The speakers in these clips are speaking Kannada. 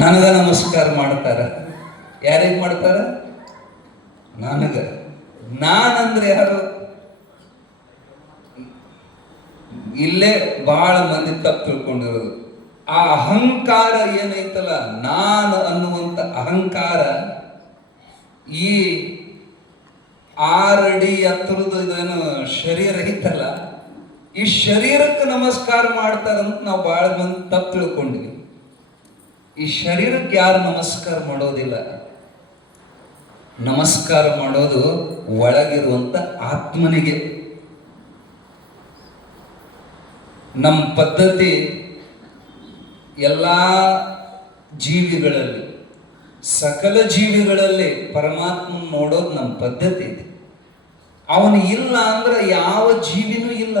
ನನಗ ನಮಸ್ಕಾರ ಮಾಡ್ತಾರ. ಯಾರಿಗೆ ಮಾಡ್ತಾರ? ನನಗ. ನಾನಂದ್ರೆ ಯಾರು? ಇಲ್ಲೇ ಬಹಳ ಮಂದಿ ತಪ್ಪು ತಿಳ್ಕೊಂಡಿರೋದು. ಆ ಅಹಂಕಾರ ಏನೈತಲ್ಲ, ನಾನು ಅನ್ನುವಂಥ ಅಹಂಕಾರ ಈ 6 ಅಡಿ ಎತ್ತರದ ಇದೇನು ಶರೀರ ಐತಲ್ಲ, ಈ ಶರೀರಕ್ಕೆ ನಮಸ್ಕಾರ ಮಾಡ್ತಾರಂತ ನಾವು ಬಹಳ ಮಂದಿ ತಪ್ಪು ತಿಳ್ಕೊಂಡ್ವಿ. ಈ ಶರೀರಕ್ಕೆ ಯಾರು ನಮಸ್ಕಾರ ಮಾಡೋದಿಲ್ಲ. ನಮಸ್ಕಾರ ಮಾಡೋದು ಒಳಗಿರುವಂತ ಆತ್ಮನಿಗೆ. ನಮ್ಮ ಪದ್ಧತಿ ಎಲ್ಲ ಜೀವಿಗಳಲ್ಲಿ, ಸಕಲ ಜೀವಿಗಳಲ್ಲಿ ಪರಮಾತ್ಮ ನೋಡೋದು ನಮ್ಮ ಪದ್ಧತಿ ಇದೆ. ಅವನು ಇಲ್ಲ ಅಂದ್ರೆ ಯಾವ ಜೀವಿನೂ ಇಲ್ಲ.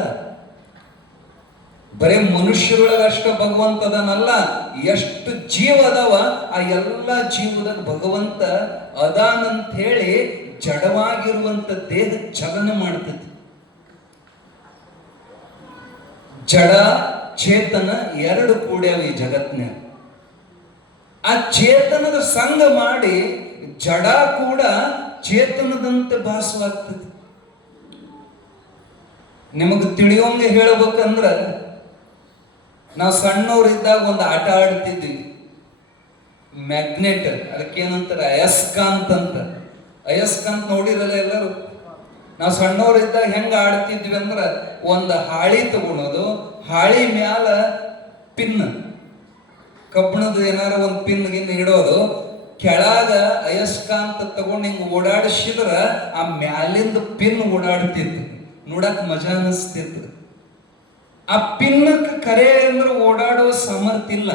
ಬರೇ ಮನುಷ್ಯರೊಳಗಷ್ಟ ಭಗವಂತದನಲ್ಲ, ಎಷ್ಟು ಜೀವ ಅದಾವ ಆ ಎಲ್ಲ ಜೀವದಾಗ ಭಗವಂತ ಅದಾನಂತ ಹೇಳಿ ಜಡವಾಗಿರುವಂತ ದೇಹ ಚಲನೆ ಮಾಡ್ತೈತಿ. ಜಡ ಚೇತನ ಎರಡು ಕೂಡ್ಯಾವ ಈ ಜಗತ್ನ್ಯಾಗ. ಆ ಚೇತನದ ಸಂಘ ಮಾಡಿ ಜಡ ಕೂಡ ಚೇತನದಂತೆ ಭಾಸವಾಗ್ತದೆ. ನಿಮಗೆ ತಿಳಿಯೋಂಗೆ ಹೇಳ್ಬೇಕಂದ್ರ, ನಾವು ಸಣ್ಣವ್ರಿದ್ದಾಗ ಒಂದು ಆಟ ಆಡ್ತಿದ್ವಿ, ಮ್ಯಾಗ್ನೆಟ್. ಅದಕ್ಕೇನಂತಾರೆ? ಅಯಸ್ಕಾಂತ್ ಅಂತ. ಅಯಸ್ಕಾಂತ್ ನೋಡಿರಲ್ಲ ಎಲ್ಲರೂ. ನಾವು ಸಣ್ಣವ್ರಿದ್ದಾಗ ಹೆಂಗ ಆಡ್ತಿದ್ವಿ ಅಂದ್ರೆ, ಒಂದು ಹಾಳಿ ತಗೊಳೋದು, ಹಾಳಿ ಮ್ಯಾಲ ಪಿನ್, ಕಬ್ಬಣದ ಏನಾರ ಒಂದು ಪಿನ್ ಗಿನ್ ಇಡೋದು, ಕೆಳಗ ಅಯಸ್ಕಾಂತ ತಗೊಂಡು ಹಿಂಗ ಓಡಾಡಿಸಿದ್ರ ಆ ಮ್ಯಾಲಿಂದ ಪಿನ್ ಓಡಾಡ್ತಿತ್ತು. ನೋಡಕ್ ಮಜಾ ಅನಿಸ್ತಿತ್ತು. ಆ ಪಿನ್ನಕ್ಕೆ ಕರೆ ಅಂದ್ರೆ ಓಡಾಡುವ ಸಮರ್ಥ ಇಲ್ಲ.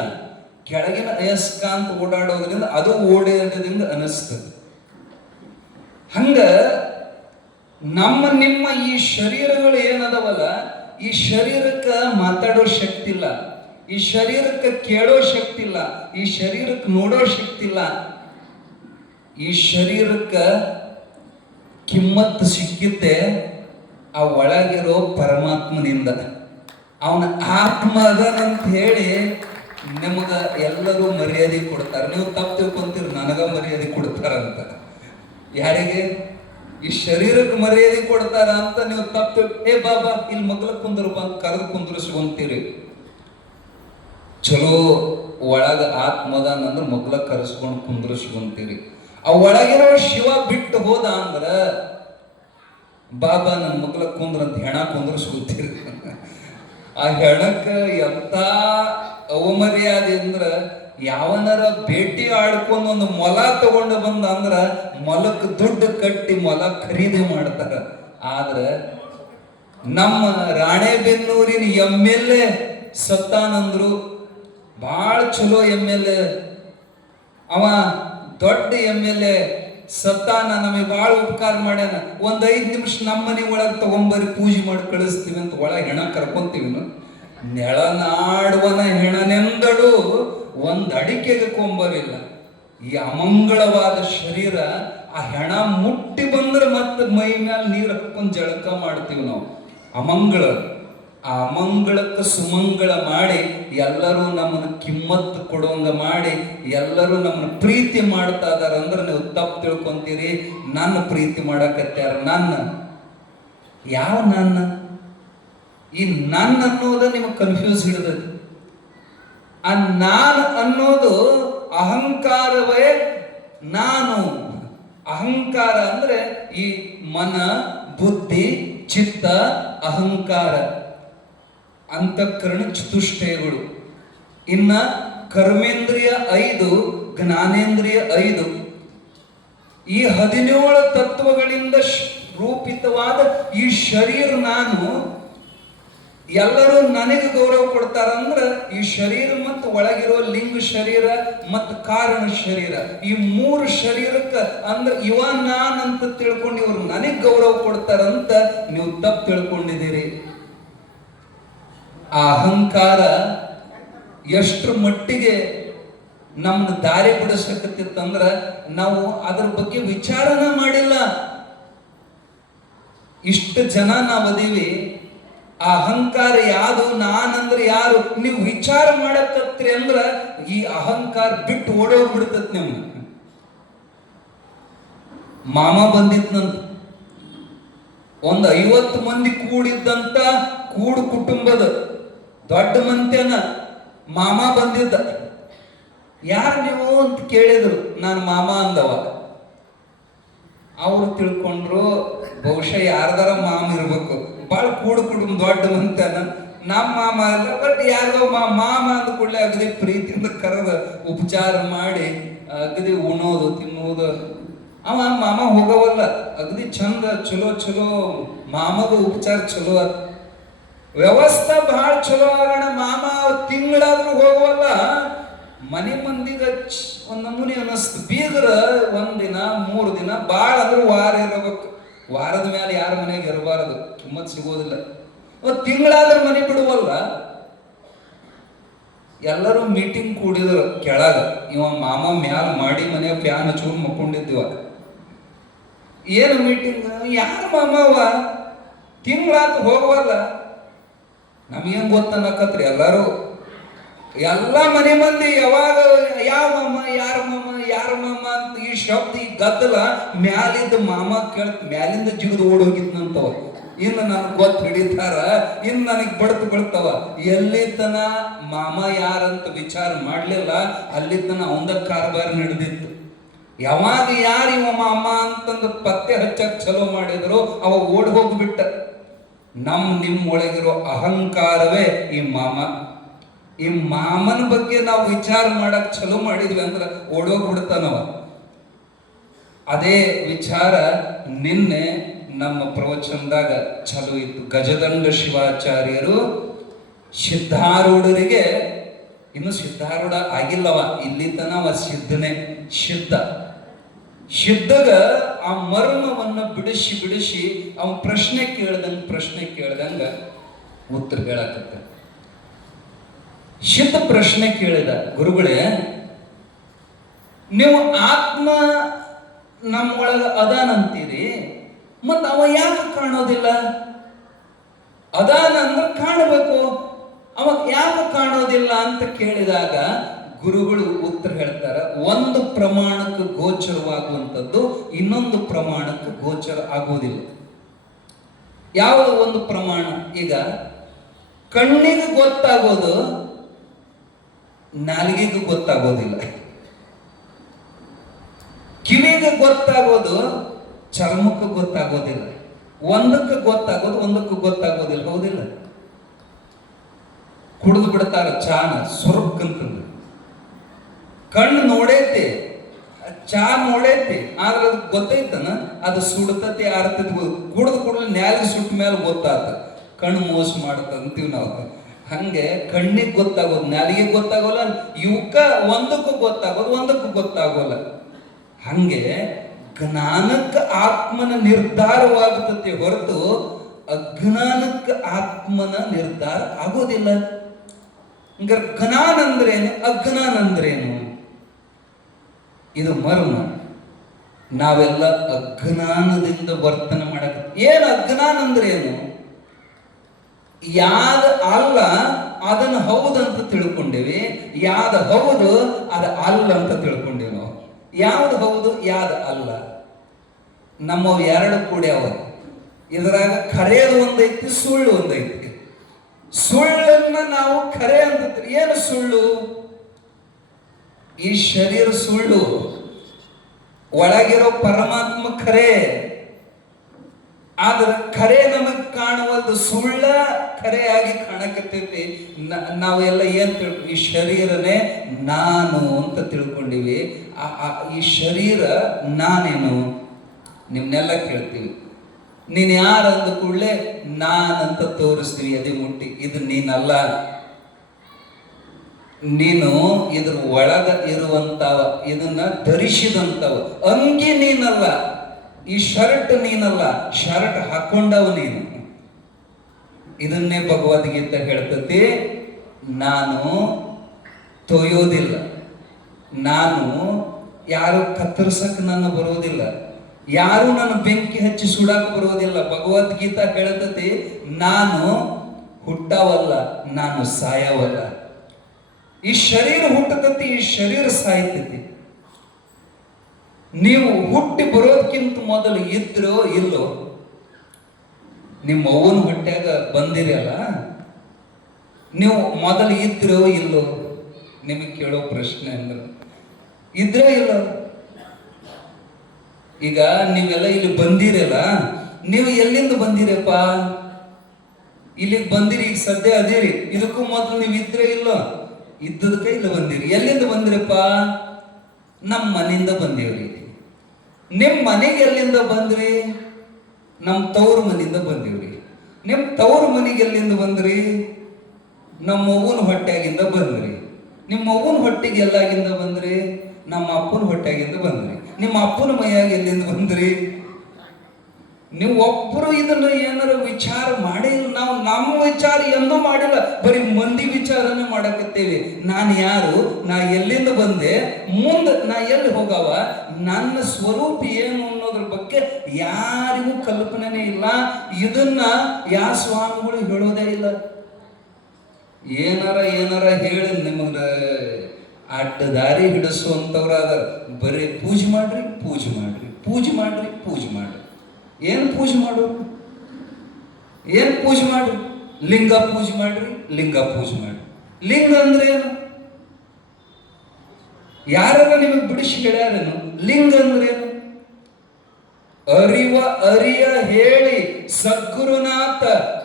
ಕೆಳಗಿನ ಅಯಸ್ಕಾಂತ ಓಡಾಡೋದ್ರಿಂದ ಅದು ಓಡಾಡೋದ್ರಿಂದ ಅನಿಸ್ತದೆ. ಹಂಗ ನಿಮ್ಮ ಈ ಶರೀರಗಳು ಏನದವಲ್ಲ, ಈ ಶರೀರಕ್ಕೆ ಮಾತಾಡೋ ಶಕ್ತಿ ಇಲ್ಲ, ಈ ಶರೀರಕ್ಕೆ ಕೇಳೋ ಶಕ್ತಿ ಇಲ್ಲ, ಈ ಶರೀರಕ್ಕೆ ನೋಡೋ ಶಕ್ತಿ ಇಲ್ಲ. ಈ ಶರೀರಕ್ಕೆ ಕಿಮ್ಮತ್ತು ಸಿಕ್ಕಿದ್ದೆ ಆ ಒಳಗಿರೋ ಪರಮಾತ್ಮನಿಂದ. ಅವನ ಆತ್ಮ ಅದನಂತ ಹೇಳಿ ನಿಮಗ ಎಲ್ಲರೂ ಮರ್ಯಾದೆ ಕೊಡ್ತಾರೆ. ನೀವು ತಪ್ಪು ತಿಳ್ಕೊಂತೀರಿ, ನನಗ ಮರ್ಯಾದೆ ಕೊಡ್ತಾರಂತ. ಯಾರಿಗೆ? ಈ ಶರೀರಕ್ಕೆ ಮರ್ಯಾದೆ ಕೊಡ್ತಾರ ಅಂತ ನೀವು ತಪ್ಪು. ಏ ಬಾಬಾ ಇಲ್ಲಿ ಮಗ್ಲ ಕುಂದ್ರು ಬಾ, ಕರೆದು ಕುಂದ್ರಿಸ್ಕೊಂತೀರಿ. ಚಲೋ ಒಳಗ ಆತ್ಮದಾನಂದ್ರೆ ಮಗ್ಲ ಕರೆಸ್ಕೊಂಡು ಕುಂದ್ರಿಸ್ಕೊಂತೀರಿ. ಆ ಒಳಗಿರೋ ಶಿವ ಬಿಟ್ಟು ಹೋದ ಅಂದ್ರ, ಬಾಬಾ ನನ್ನ ಮಗ್ಲ ಕುಂದ್ರ ಅಂತ ಹೆಣ ಕುಂದ್ರಿಸ್ಕೊತೀರಿ. ಆ ಹೆಣಕ್ಕೆ ಎಂತ ಅವಮರ್ಯಾದೆ ಅಂದ್ರ, ಯಾವನಾರ ಭೇಟಿ ಆಡ್ಕೊಂಡು ಒಂದು ಮೊಲ ತಗೊಂಡು ಬಂದ ಅಂದ್ರ ಮೊಲಕ್ಕೆ ದುಡ್ಡು ಕಟ್ಟಿ ಮೊಲ ಖರೀದಿ ಮಾಡ್ತಾರ. ಆದ್ರೆ ನಮ್ಮ ರಾಣೆಬೆನ್ನೂರಿನ MLA ಸತ್ತಾನಂದ್ರು, ಭಾಳ ಚಲೋ MLA ಅವ, ದೊಡ್ಡ MLA ಸತ್ತಾನ, ನಮಗೆ ಭಾಳ ಉಪಕಾರ ಮಾಡ್ಯಾನ. ಒಂದ್ 5 ನಿಮಿಷ ನಮ್ಮ ಮನೆ ಒಳಗೆ ತಗೊಂಬರಿ, ಪೂಜೆ ಮಾಡಿ ಕಳಿಸ್ತೀವಿ ಅಂತ ಒಳಗೆ ಹೆಣ ಕರ್ಕೊಂತೀವಿ. ನೆಳನಾಡುವನ ಹೆಣನೆಂದಳು ಒಂದು ಅಡಿಕೆಗೆ ಕೊಂಬರಿಲ್ಲ. ಈ ಅಮಂಗಳವಾದ ಶರೀರ, ಆ ಹೆಣ ಮುಟ್ಟಿ ಬಂದ್ರೆ ಮತ್ತೆ ಮೈ ಮೇಲೆ ನೀರು ಹಾಕೊಂಡು ಜಳಕ ಮಾಡ್ತೀವಿ ನಾವು. ಅಮಂಗಳ. ಆ ಅಮಂಗಳಕ್ಕೆ ಸುಮಂಗಳ ಮಾಡಿ ಎಲ್ಲರೂ ನಮ್ಮನ್ನು ಕಿಮ್ಮತ್ತು ಕೊಡುವಂಗ ಮಾಡಿ ಎಲ್ಲರೂ ನಮ್ಮನ್ನು ಪ್ರೀತಿ ಮಾಡ್ತಾ ಇದಾರ ಅಂದ್ರೆ ನೀವು ತಪ್ಪು ತಿಳ್ಕೊಂತೀರಿ. ನನ್ನ ಪ್ರೀತಿ ಮಾಡಕತ್ಯಾರ. ನನ್ನ ಯಾವ ನನ್ನ? ಈ ನನ್ನ ಅನ್ನೋದ ನಿಮಗೆ ಕನ್ಫ್ಯೂಸ್ ಹಿಡಿದది. ಆ ನಾನು ಅನ್ನೋದು ಅಹಂಕಾರವೇ ನಾನು. ಅಹಂಕಾರ ಅಂದ್ರೆ ಈ ಮನ, ಬುದ್ಧಿ, ಚಿತ್ತ, ಅಹಂಕಾರ, ಅಂತಃಕರಣ ಚತುಷ್ಟಯಗಳು. ಇನ್ನ ಕರ್ಮೇಂದ್ರಿಯ 5, ಜ್ಞಾನೇಂದ್ರಿಯ 5. ಈ 17 ತತ್ವಗಳಿಂದ ರೂಪಿತವಾದ ಈ ಶರೀರ ನಾನು. ಎಲ್ಲರೂ ನನಗೆ ಗೌರವ ಕೊಡ್ತಾರ ಅಂದ್ರ, ಈ ಶರೀರ ಮತ್ತು ಒಳಗಿರೋ ಲಿಂಗ ಶರೀರ ಮತ್ತು ಕಾರಣ ಶರೀರ, ಈ 3 ಶರೀರಕ್ಕೆ ಅಂದ್ರೆ ಇವ ನಾನಂತ ತಿಳ್ಕೊಂಡು ಇವ್ರು ನನಗೆ ಗೌರವ ಕೊಡ್ತಾರಂತ ನೀವು ತಪ್ಪು ತಿಳ್ಕೊಂಡಿದ್ದೀರಿ. ಆ ಅಹಂಕಾರ ಎಷ್ಟರ ಮಟ್ಟಿಗೆ ನಮ್ಮನ್ನ ದಾರಿ ಬಿಡಿಸಕತ್ತಿತ್ತಂದ್ರ ನಾವು ಅದ್ರ ಬಗ್ಗೆ ವಿಚಾರನ ಮಾಡಿಲ್ಲ. ಇಷ್ಟು ಜನ ನಾವದೀವಿ, ಆ ಅಹಂಕಾರ ಯಾವುದು, ನಾನಂದ್ರೆ ಯಾರು ನೀವು ವಿಚಾರ ಮಾಡಕತ್ರಿ ಅಂದ್ರ ಈ ಅಹಂಕಾರ ಬಿಟ್ಟು ಓಡೋಗ್ಬಿಡ್ತತ್ ನಿಮ್ಗೆ. ಮಾಮ ಬಂದಿದ್ನಂತ, ಒಂದು 50 ಮಂದಿ ಕೂಡಿದ್ದಂತ ಕೂಡು ಕುಟುಂಬದ ದೊಡ್ಡ ಮಂತ್ಯನ ಮಾಮ ಬಂದಿದ್ದ. ಯಾರು ನೀವು ಅಂತ ಕೇಳಿದ್ರು, ನಾನು ಮಾಮ ಅಂದವ. ಅವರು ತಿಳ್ಕೊಂಡ್ರು ಬಹುಶಃ ಯಾರ್ದಾರ ಮಾಮ ಇರ್ಬೇಕು, ಭಾಳ ಕೂಡು ಕುಟುಂಬ ದೊಡ್ಡ ಮಂತ್ಯನ, ನಮ್ಮ ಮಾಮ ಅಲ್ಲ ಬಟ್ ಯಾರೋ ಮಾಮ ಅಂದ ಕೂಡಲೇ ಅಗದಿ ಪ್ರೀತಿಯಿಂದ ಕರೆದ ಉಪಚಾರ ಮಾಡಿ ಅಗದಿ ಉಣೋದು ತಿನ್ನೋದು. ಅವ ಮಾಮ ಹೋಗವಲ್ಲ, ಅಗದಿ ಚಂದ ಚಲೋ ಚಲೋ ಮಾಮಗ ಉಪಚಾರ ಚಲೋ ಅದ, ವ್ಯವಸ್ಥೆ ಬಹಳ ಚಲೋ ಆಗೋಣ. ಮಾಮ ತಿಂಗಳಾದ್ರೂ ಹೋಗವಲ್ಲ, ಮನೆ ಮಂದಿಗ ಒಂದ್ ನಮೂನಿ ಅನ್ನಿಸ್ತು. ಬೀಗ್ರ 1 ದಿನ 3 ದಿನ, ಭಾಳ ಅಂದ್ರೆ ವಾರ ಇರಬೇಕು. ವಾರದ ಮೇಲೆ ಯಾರ ಮನೆಗೆ ಇರಬಾರದು, ಕಿಮ್ಮತ್ ಸಿಗೋದಿಲ್ಲ. ತಿಂಗಳಾದ್ರೆ ಮನೆ ಬಿಡುವಲ್ಲ. ಎಲ್ಲರೂ ಮೀಟಿಂಗ್ ಕೂಡಿದ್ರು ಕೆಳಗ, ಇವ ಮಾಮ ಮ್ಯಾಲ ಮಾಡಿ ಮನೆ ಫ್ಯಾನ್ ಚೂರು ಮಕ್ಕೊಂಡಿದ್ದಿವ. ಏನು ಮೀಟಿಂಗ್, ಯಾರ ಮಾಮವ ತಿಂಗಳಾತು ಹೋಗವಲ್ಲ. ನಮಗೇನ್ ಗೊತ್ತನ್ನಕತ್ರಿ ಎಲ್ಲರೂ, ಎಲ್ಲ ಮನೆ ಮಂದಿ ಯಾವಾಗ ಯಾವ ಮಾಮ ಯಾರ ಮಾಮ ಅಂತ ಈ ಶಬ್ದ ಈ ಗದ್ದಲ ಮ್ಯಾಲಿದ್ದ ಮಾಮ ಕೇಳ್ತ ಮ್ಯಾಲಿಂದ ಜಿಗಿದು ಓಡೋಗಿದ್ನಂತವ. ಇನ್ನು ನನಗೆ ಗೊತ್ತು ಹಿಡಿತಾರ, ಇನ್ನು ನನಗೆ ಬಡ್ತು ಬೀಳ್ತಾವ. ಎಲ್ಲಿ ತನ ಮಾಮ ಯಾರಂತ ವಿಚಾರ ಮಾಡ್ಲಿಲ್ಲ, ಅಲ್ಲಿ ತನ ಅವಂದ ಕಾರ್ಬಾರ್ ನಡೆದಿತ್ತು. ಯಾವಾಗ ಯಾರು ಇವ ಮಾಮ ಅಂತಂದು ಪತ್ತೆ ಹಚ್ಚಕ್ ಚಲೋ ಮಾಡಿದ್ರು ಅವ ಓಡ್ ಹೋಗ್ಬಿಟ್ಟ. ನಿಮ್ಮ ಒಳಗಿರೋ ಅಹಂಕಾರವೇ ಈ ಮಾಮ. ಈ ಮಾಮನ ಬಗ್ಗೆ ನಾವು ವಿಚಾರ ಮಾಡಕ್ ಚಲೋ ಮಾಡಿದ್ವಿ ಅಂದ್ರೆ ಓಡೋಗ್ಬಿಡ್ತಾನವ. ಅದೇ ವಿಚಾರ ನಿನ್ನೆ ನಮ್ಮ ಪ್ರವಚನದಾಗ ಚಲೋ ಇತ್ತು. ಗಜದಂಡ ಶಿವಾಚಾರ್ಯರು ಸಿದ್ಧಾರೂಢರಿಗೆ, ಇನ್ನು ಸಿದ್ಧಾರೂಢ ಆಗಿಲ್ಲವ, ಇಲ್ಲಿ ತನವ ಸಿದ್ಧನೇ. ಸಿದ್ಧಗ ಆ ಮರ್ಮವನ್ನ ಬಿಡಿಸಿ ಬಿಡಿಸಿ ಅವನ್ ಪ್ರಶ್ನೆ ಕೇಳ್ದಂಗ ಉತ್ತರ ಹೇಳಕತ್ತ. ಸಿದ್ಧ ಪ್ರಶ್ನೆ ಕೇಳಿದ, ಗುರುಗಳೇ ನೀವು ಆತ್ಮ ನಮ್ಮೊಳಗ ಅದಾನಂತೀರಿ, ಮತ್ತ ಅವ ಯಾಕೆ ಕಾಣೋದಿಲ್ಲ? ಅದಾನ ಅಂದ್ರೆ ಕಾಣಬೇಕು, ಅವ ಯಾಕೆ ಕಾಣೋದಿಲ್ಲ ಅಂತ ಕೇಳಿದಾಗ ಗುರುಗಳು ಉತ್ತರ ಹೇಳ್ತಾರ, ಒಂದು ಪ್ರಮಾಣಕ್ಕೆ ಗೋಚರವಾಗುವಂಥದ್ದು ಇನ್ನೊಂದು ಪ್ರಮಾಣಕ್ಕೆ ಗೋಚರ ಆಗುವುದಿಲ್ಲ. ಯಾವುದು ಒಂದು ಪ್ರಮಾಣ? ಈಗ ಕಣ್ಣಿಗೆ ಗೊತ್ತಾಗೋದು ನಾಲಿಗೆಗೂ ಗೊತ್ತಾಗೋದಿಲ್ಲ, ಕಿವಿಗೆ ಗೊತ್ತಾಗೋದು ಚರ್ಮಕ್ಕೆ ಗೊತ್ತಾಗೋದಿಲ್ಲ, ಒಂದಕ್ಕೆ ಗೊತ್ತಾಗೋದು ಒಂದಕ್ಕೂ ಗೊತ್ತಾಗೋದಿಲ್ಲ. ಹೌದಿಲ್ಲ? ಕುಡಿದು ಬಿಡ್ತಾರ ಚಾನ ಸುರುಕ್ ಅಂತಂದು, ಕಣ್ಣು ನೋಡೈತಿ, ಚಾ ನೋಡೈತಿ, ಆದ್ರೆ ಅದು ಗೊತ್ತೈತನ ಅದು ಸುಡ್ತತಿ ಆರ್ತತಿ. ಕುಡ್ದು ಕುಡ್ದು ನ್ಯಾಲಿಗೆ ಸುಟ್ಟ ಮೇಲೆ ಗೊತ್ತಾತ, ಕಣ್ಣು ಮೋಸ ಮಾಡತ್ತಂತೀವಿ ನಾವು. ಹಂಗೆ ಕಣ್ಣಿಗೆ ಗೊತ್ತಾಗೋದು ನಾಲಿಗೆ ಗೊತ್ತಾಗೋಲ್ಲ, ಇವಕ್ಕ ಒಂದಕ್ಕೂ ಗೊತ್ತಾಗೋದು ಒಂದಕ್ಕೂ ಗೊತ್ತಾಗೋಲ್ಲ. ಹಂಗೆ ಜ್ಞಾನಕ್ಕೆ ಆತ್ಮನ ನಿರ್ಧಾರವಾಗುತ್ತದೆ ಹೊರತು ಅಜ್ಞಾನಕ್ಕೆ ಆತ್ಮನ ನಿರ್ಧಾರ ಆಗೋದಿಲ್ಲ. ಹಂಗಾರೆ ಜ್ಞಾನ ಅಂದ್ರೇನು, ಅಜ್ಞಾನ ಅಂದ್ರೇನು? ಇದು ಮರ್ಮ. ನಾವೆಲ್ಲ ಅಜ್ಞಾನದಿಂದ ವರ್ತನೆ ಮಾಡಕ. ಏನು ಅಜ್ಞಾನ ಅಂದ್ರೇನು? ಯಾದ ಅಲ್ಲ ಅದನ್ನು ಹೌದಂತ ತಿಳ್ಕೊಂಡೇವಿ, ಯಾದ ಹೌದು ಅದ ಅಲ್ಲ ಅಂತ ತಿಳ್ಕೊಂಡೇವಿ ನಾವು. ಯಾವ್ದು ಹೌದು ಯಾವ್ದು ಅಲ್ಲ? ನಮ್ಮ ಎರಡು ಕೂಡ್ಯಾವ. ಇದ್ರಾಗ ಖರೆಯದು ಒಂದೈತಿ, ಸುಳ್ಳು ಒಂದೈತಿ. ಸುಳ್ಳನ್ನ ನಾವು ಖರೆ ಅಂತ. ಏನು ಸುಳ್ಳು? ಈ ಶರೀರ ಸುಳ್ಳು, ಒಳಗಿರೋ ಪರಮಾತ್ಮ ಖರೆ. ಆದ್ರೆ ಖರೆ ನಮಗ್ ಕಾಣುವುದು ಸುಳ್ಳ ಖರೆಯಾಗಿ ಕಾಣಕತ್ತೈತಿ. ನಾವೆಲ್ಲ ಏನ್ ಈ ಶರೀರನೇ ನಾನು ಅಂತ ತಿಳ್ಕೊಂಡಿವಿ. ಈ ಶರೀರ ನಾನೇನು? ನಿಮ್ನೆಲ್ಲ ಕೇಳ್ತೀವಿ, ನೀನ್ ಯಾರು ಅಂದ ಕೂಡಲೇ ನಾನಂತ ತೋರಿಸ್ತೀವಿ ಎದೆ ಮುಟ್ಟಿ. ಇದು ನೀನಲ್ಲ, ನೀನು ಇದ್ರ ಒಳಗ ಇರುವಂತವ, ಇದನ್ನ ಧರಿಸಿದಂತವ. ಅಂಗಿ ನೀನಲ್ಲ, ಈ ಶರ್ಟ್ ನೀನಲ್ಲ, ಶರ್ಟ್ ಹಾಕೊಂಡವ ನೀನು. ಇದನ್ನೇ ಭಗವದ್ಗೀತೆ ಹೇಳ್ತತಿ. ನಾನು ತೊಯ್ಯೋದಿಲ್ಲ, ನಾನು ಯಾರು ಕತ್ತರಿಸಕ್ ನನ್ನ ಬರೋದಿಲ್ಲ, ಯಾರು ನನ್ನ ಬೆಂಕಿ ಹಚ್ಚಿ ಸುಡಾಕ್ ಬರೋದಿಲ್ಲ. ಭಗವದ್ಗೀತಾ ಹೇಳ್ತತಿ, ನಾನು ಹುಟ್ಟವಲ್ಲ, ನಾನು ಸಾಯವಲ್ಲ. ಈ ಶರೀರ ಹುಟ್ಟತತಿ, ಈ ಶರೀರ ಸಾಯ್ತತಿ. ನೀವು ಹುಟ್ಟಿ ಬರೋದಕ್ಕಿಂತ ಮೊದಲು ಇದ್ರೋ ಇಲ್ಲೋ? ನಿಮ್ಮ ಅವ್ವನ ಹೊಟ್ಯಾಗ ಬಂದಿರಲ್ಲ, ನೀವು ಮೊದಲು ಇದ್ರೋ ಇಲ್ಲೋ? ನಿಮಗೆ ಕೇಳೋ ಪ್ರಶ್ನೆ ಅಂದ್ರೆ ಇದ್ರೋ ಇಲ್ಲೋ? ಈಗ ನೀವೆಲ್ಲ ಇಲ್ಲಿ ಬಂದಿರಲ್ಲ, ನೀವು ಎಲ್ಲಿಂದ ಬಂದಿರಪ್ಪ? ಇಲ್ಲಿಗೆ ಬಂದಿರಿ, ಈಗ ಸದ್ಯ ಅದಿರಿ. ಇದಕ್ಕೂ ಮೊದಲು ನೀವು ಇದ್ರೆ ಇಲ್ಲೋ? ಇದ್ದದಕ್ಕೆ ಇಲ್ಲ ಬಂದಿರಿ. ಎಲ್ಲಿಂದ ಬಂದಿರಪ್ಪ? ನಮ್ಮ ಮನೆಯಿಂದ ಬಂದೀವ್ರಿ. ನಿಮ್ಮ ಮನೆಗೆ ಎಲ್ಲಿಂದ ಬಂದ್ರಿ? ನಮ್ಮ ತವ್ರ ಮನೆಯಿಂದ ಬಂದೀವ್ರಿ. ನಿಮ್ಮ ತವ್ರ ಮನೆಗೆ ಎಲ್ಲಿಂದ ಬಂದ್ರಿ? ನಮ್ಮ ಅವ್ವನ ಹೊಟ್ಟೆಗಿಂದ ಬಂದ್ರಿ. ನಿಮ್ಮ ಅವ್ವನ ಹೊಟ್ಟೆಗೆ ಎಲ್ಲಾಗಿಂದ ಬಂದ್ರಿ? ನಮ್ಮ ಅಪ್ಪನ ಹೊಟ್ಟೆಗಿಂದ ಬಂದ್ರಿ. ನಿಮ್ಮ ಅಪ್ಪನ ಮೈಯಾಗ ಎಲ್ಲಿಂದ ಬಂದ್ರಿ? ನೀವು ಒಬ್ಬರು ಇದನ್ನ ಏನಾರ ವಿಚಾರ ಮಾಡಿಲ್ಲ. ನಾವು ನಮ್ಮ ವಿಚಾರ ಎಂದೂ ಮಾಡಿಲ್ಲ, ಬರೀ ಮಂದಿ ವಿಚಾರನೇ ಮಾಡಕತ್ತೇವೆ. ನಾನು ಯಾರು, ನಾ ಎಲ್ಲಿಂದ ಬಂದೆ, ಮುಂದೆ ನಾ ಎಲ್ಲಿ ಹೋಗವ, ನನ್ನ ಸ್ವರೂಪ ಏನು ಅನ್ನೋದ್ರ ಬಗ್ಗೆ ಯಾರಿಗೂ ಕಲ್ಪನೆನೇ ಇಲ್ಲ. ಇದನ್ನ ಯಾವ ಸ್ವಾಮಿಗಳು ಹೇಳೋದೇ ಇಲ್ಲ. ಏನಾರ ಹೇಳಿ ನಿಮಗ ಅಡ್ಡ ದಾರಿ ಹಿಡಿಸುವಂಥವ್ರಾದ ಬರೀ ಪೂಜೆ ಮಾಡ್ರಿ, ಪೂಜೆ ಮಾಡ್ರಿ, ಪೂಜೆ ಮಾಡ್ರಿ, ಪೂಜೆ ಮಾಡ್ರಿ. ಏನು ಪೂಜೆ ಮಾಡು? ಏನು ಪೂಜೆ ಮಾಡ್ರಿ? ಲಿಂಗ ಪೂಜೆ ಮಾಡ್ರಿ, ಲಿಂಗ ಪೂಜೆ ಮಾಡ್ರಿ. ಲಿಂಗ ಅಂದ್ರೆ ಏನು? ಯಾರು ನಿಮಗೆ ಬಿಡಿಸಿ ಹೇಳ್ಯಾರೇನು? ಲಿಂಗ ಅಂದ್ರೆ ಏನು? ಅರಿಯ ಹೇಳಿ ಸದ್ಗುರುನಾಥ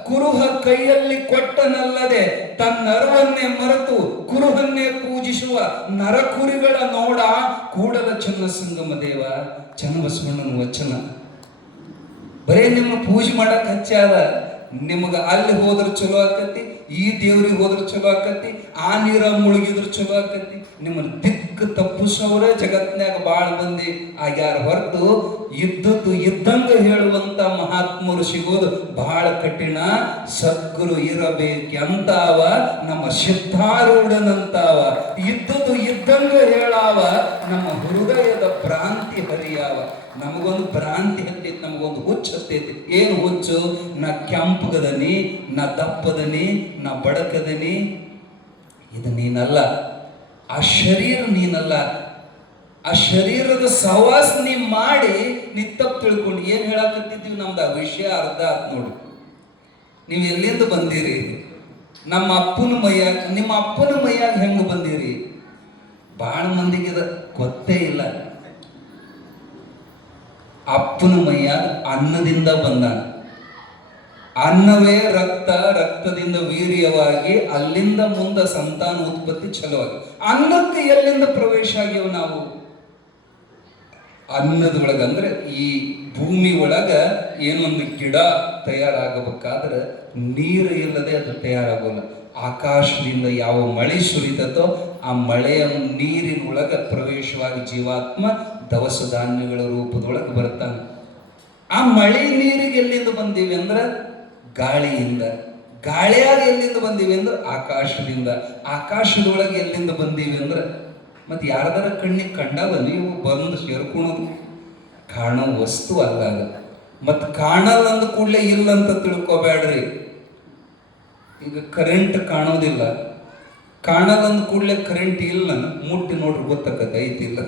ಕುರುಹ ಕೈಯಲ್ಲಿ ಕೊಟ್ಟನಲ್ಲದೆ ತನ್ನರವನ್ನೇ ಮರೆತು ಕುರುಹನ್ನೇ ಪೂಜಿಸುವ ನರಕುರಿಗಳ ನೋಡ ಕೂಡಲ ಚನ್ನ ಸಂಗಮ ದೇವ ಚನ್ನಬಸವಣ್ಣನ ವಚನ. ಬರೇ ನಿಮ್ಮ ಪೂಜೆ ಮಾಡಕ್ ಹಚ್ಚಾದ. ನಿಮಗ ಅಲ್ಲಿ ಹೋದ್ರ ಚಲೋ ಆಕತಿ, ಈ ದೇವ್ರಿಗೆ ಹೋದ್ರ ಚಲೋ ಆಕತಿ, ಆ ನೀರ ಮುಳುಗಿದ್ರ ಚಲೋ ಆಕತಿ. ನಿಮ್ಮನ್ನ ದಿಕ್ಕು ತಪ್ಪಿಸೋರೇ ಜಗತ್ನ್ಯಾಗ ಬಾಳ ಮಂದಿ ಆಗ್ಯಾರ ಹೊರತು ಇದ್ದದ್ದು ಇದ್ದಂಗ ಹೇಳುವಂತ ಮಹಾತ್ಮರು ಸಿಗೋದು ಬಹಳ ಕಠಿಣ. ಸದ್ಗುರು ಇರಬೇಕೆಂತಾವ, ನಮ್ಮ ಸಿದ್ಧಾರೂಢನಂತಾವ. ಇದ್ದದ್ದು ಇದ್ದಂಗ ಹೇಳಾವ, ನಮ್ಮ ಹೃದಯದ ಭ್ರಾಂತಿ ಹರಿಯಾವ. ನಮಗೊಂದು ಭ್ರಾಂತಿ ಹತ್ತೈತಿ, ನಮಗೊಂದು ಹುಚ್ಚು ಹತ್ತೈತಿ. ಏನು ಹುಚ್ಚು? ನಾ ಕೆಂಪಗದನಿ, ನಾ ದಪ್ಪದನಿ, ನಾ ಬಡಕದನಿ. ಇದು ನೀನಲ್ಲ. ಆ ಶರೀರ ನೀನಲ್ಲ. ಆ ಶರೀರದ ಸವಾಸ ನೀ ಮಾಡಿ ನೀ ತಪ್ಪು ತಿಳ್ಕೊಂಡು ಏನ್ ಹೇಳಕತ್ತಿದ್ದೀವಿ? ನಮ್ದು ಆ ವಿಷಯ ಅರ್ಧ ಆತ್ ನೋಡಿ. ನೀವು ಎಲ್ಲಿಂದ ಬಂದಿರಿ? ನಮ್ಮ ಅಪ್ಪನ ಮೈಯಾಗ, ನಿಮ್ಮ ಅಪ್ಪನ ಮೈಯಾಗ ಹೆಂಗ ಬಂದಿರಿ? ಬಹಳ ಮಂದಿಗೆ ಇದು ಗೊತ್ತೇ ಇಲ್ಲ. ಅಪ್ಪನ ಮೈಯಾಗ ಅನ್ನದಿಂದ ಬಂದಾನ. ಅನ್ನವೇ ರಕ್ತ, ರಕ್ತದಿಂದ ವೀರ್ಯವಾಗಿ ಅಲ್ಲಿಂದ ಮುಂದೆ ಸಂತಾನ ಉತ್ಪತ್ತಿ ಚಲೋವಾಗಿ. ಅನ್ನಕ್ಕೆ ಎಲ್ಲಿಂದ ಪ್ರವೇಶ ಆಗ್ಯವ ನಾವು? ಅನ್ನದೊಳಗ ಅಂದ್ರೆ ಈ ಭೂಮಿ ಒಳಗ ಏನೊಂದು ಗಿಡ ತಯಾರಾಗಬೇಕಾದ್ರೆ ನೀರು ಇಲ್ಲದೆ ಅದು ತಯಾರಾಗೋಲ್ಲ. ಆಕಾಶದಿಂದ ಯಾವ ಮಳೆ ಸುರಿತತೋ ಆ ಮಳೆಯ ನೀರಿನೊಳಗ ಪ್ರವೇಶವಾಗಿ ಜೀವಾತ್ಮ ದವಸ ಧಾನ್ಯಗಳ ರೂಪದೊಳಗೆ ಬರ್ತಾನೆ. ಆ ಮಳೆ ನೀರಿಗೆ ಎಲ್ಲಿಂದ ಬಂದೀವಿ ಅಂದ್ರೆ ಗಾಳಿಯಿಂದ. ಗಾಳಿಯಾಗ ಎಲ್ಲಿಂದ ಬಂದೀವಿ ಅಂದ್ರೆ ಆಕಾಶದಿಂದ. ಆಕಾಶದೊಳಗೆ ಎಲ್ಲಿಂದ ಬಂದೀವಿ ಅಂದ್ರೆ ಮತ್ತೆ ಯಾರದಾರ ಕಣ್ಣಿಗೆ ಕಂಡವ ನೀವು ಬಂದು ಸೇರ್ಕೊಳೋದು? ಕಾಣೋ ವಸ್ತು ಅಲ್ಲ ಅದು. ಮತ್ತೆ ಕಾಣಲ್ಲ ಅಂದ ಕೂಡಲೇ ಇಲ್ಲ ಅಂತ ತಿಳ್ಕೊಬೇಡ್ರಿ. ಈಗ ಕರೆಂಟ್ ಕಾಣೋದಿಲ್ಲ, ಕಾಣಲ್ಲ ಅಂದ ಕೂಡಲೇ ಕರೆಂಟ್ ಇಲ್ಲ ಮುಟ್ಟಿ ನೋಡ್ರಿ ಗೊತ್ತಾಗತ್ತೆ ಐತಿಲ್ಲ.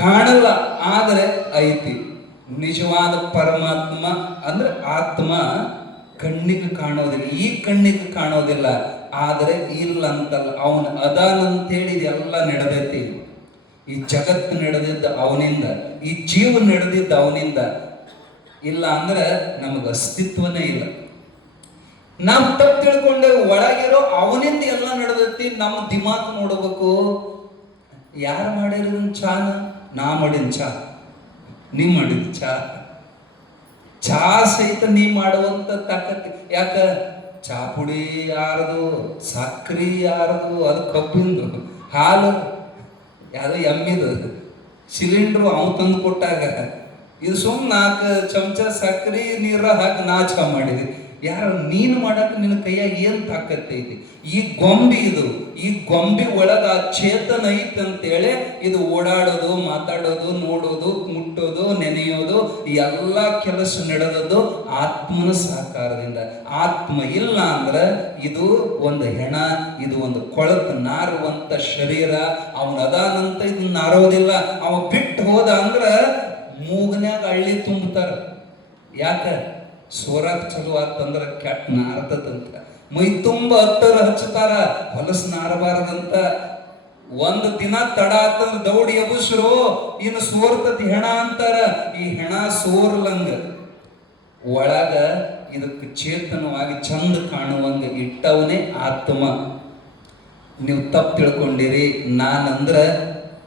ಕಾಣಲ್ಲ ಆದರೆ ಐತಿ. ನಿಜವಾದ ಪರಮಾತ್ಮ ಅಂದ್ರೆ ಆತ್ಮ ಕಣ್ಣಿಗೆ ಕಾಣೋದಿಲ್ಲ, ಈ ಕಣ್ಣಿಗೆ ಕಾಣೋದಿಲ್ಲ. ಆದರೆ ಇಲ್ಲ ಅಂತಲ್ಲ, ಅವನು ಅದಾನಂತೇಳಿ ಇದೆಲ್ಲ ನಡೆದೈತಿ. ಈ ಜಗತ್ತು ನಡೆದಿದ್ದ ಅವನಿಂದ, ಈ ಜೀವ ನಡೆದಿದ್ದ ಅವನಿಂದ. ಇಲ್ಲ ಅಂದ್ರೆ ನಮಗೆ ಅಸ್ತಿತ್ವನೇ ಇಲ್ಲ. ನಾವು ತಪ್ಪು ತಿಳ್ಕೊಂಡೆ ಒಳಗಿರೋ ಅವನಿಂದ ಎಲ್ಲ ನಡೆದೈತಿ. ನಮ್ಮ ದಿಮಾಕ್ ನೋಡಬೇಕು. ಯಾರು ಮಾಡಿರೋದನ್ನ ಚಾನ? ನಾ ಮಾಡಿದ ಚಾ, ನೀ ಮಾಡಿದ ಚಾ ಸಹಿತ ನೀ ಮಾಡುವಂತ ತಾಕತ್ತಿ. ಯಾಕ? ಚಾ ಪುಡಿ ಯಾರದು, ಸಕ್ರಿ ಯಾರದು, ಅದು ಕಬ್ಬಿಂದು, ಹಾಲು ಯಾವ್ದು ಎಮ್ಮಿದು, ಸಿಲಿಂಡ್ರು ಅವ್ ತಂದು ಕೊಟ್ಟಾಗ ಇದು ಸುಮ್ 4 ಚಮಚ ಸಕ್ರಿ ನೀರ ಹಾಕಿ ನಾ ಚಾ ಮಾಡಿದ್ವಿ. ಯಾರು ನೀನು ಮಾಡಕ್ಕೆ ನಿನ್ನ ಕೈಯಾಗ ಏನು ತಾಕತ್ತೈತಿ? ಈ ಗೊಂಬೆ ಇದು, ಈ ಗೊಂಬೆ ಒಳಗ ಆ ಚೇತನ ಐತಿ ಅಂತೇಳಿ ಇದು ಓಡಾಡೋದು, ಮಾತಾಡೋದು, ನೋಡೋದು, ಮುಟ್ಟೋದು, ನೆನೆಯೋದು ಎಲ್ಲ ಕೆಲಸ ನಡೆದದ್ದು ಆತ್ಮನ ಸಹಕಾರದಿಂದ. ಆತ್ಮ ಇಲ್ಲ ಅಂದ್ರೆ ಇದು ಒಂದು ಹೆಣ, ಇದು ಒಂದು ಕೊಳತು ನಾರುವಂತ ಶರೀರ. ಅವನ ಅದಾನಂತ ಇದನ್ನ ನಾರೋದಿಲ್ಲ. ಅವ ಬಿಟ್ಟು ಹೋದ ಅಂದ್ರ ಮೂಗನ್ಯಾಗ ಹಳ್ಳಿ ತುಂಬುತ್ತಾರ. ಯಾಕ? ಸೋರಾಕ್ ಚಲೋ ಆತಂದ್ರ ಕೆಟ್ಟ ನಾರ್ತದಂತ. ಮೈ ತುಂಬ ಹತ್ತರ ಹಚ್ಚುತ್ತಾರ, ಹೊಲಸು ನಾರಬಾರದಂತ. ಒಂದು ದಿನ ತಡ ಆತಂದ್ರ ದೌಡಿ ಎಬುಸ್ರು, ಇನ್ನು ಸೋರ್ತತಿ ಹೆಣ ಅಂತಾರ. ಈ ಹೆಣ ಸೋರ್ಲಂಗ ಒಳಗ ಇದಕ್ಕೆ ಚೇತನವಾಗಿ ಚಂದ ಕಾಣುವಂಗ ಇಟ್ಟವನೇ ಆತ್ಮ. ನೀವು ತಪ್ಪು ತಿಳ್ಕೊಂಡಿರಿ. ನಾನಂದ್ರ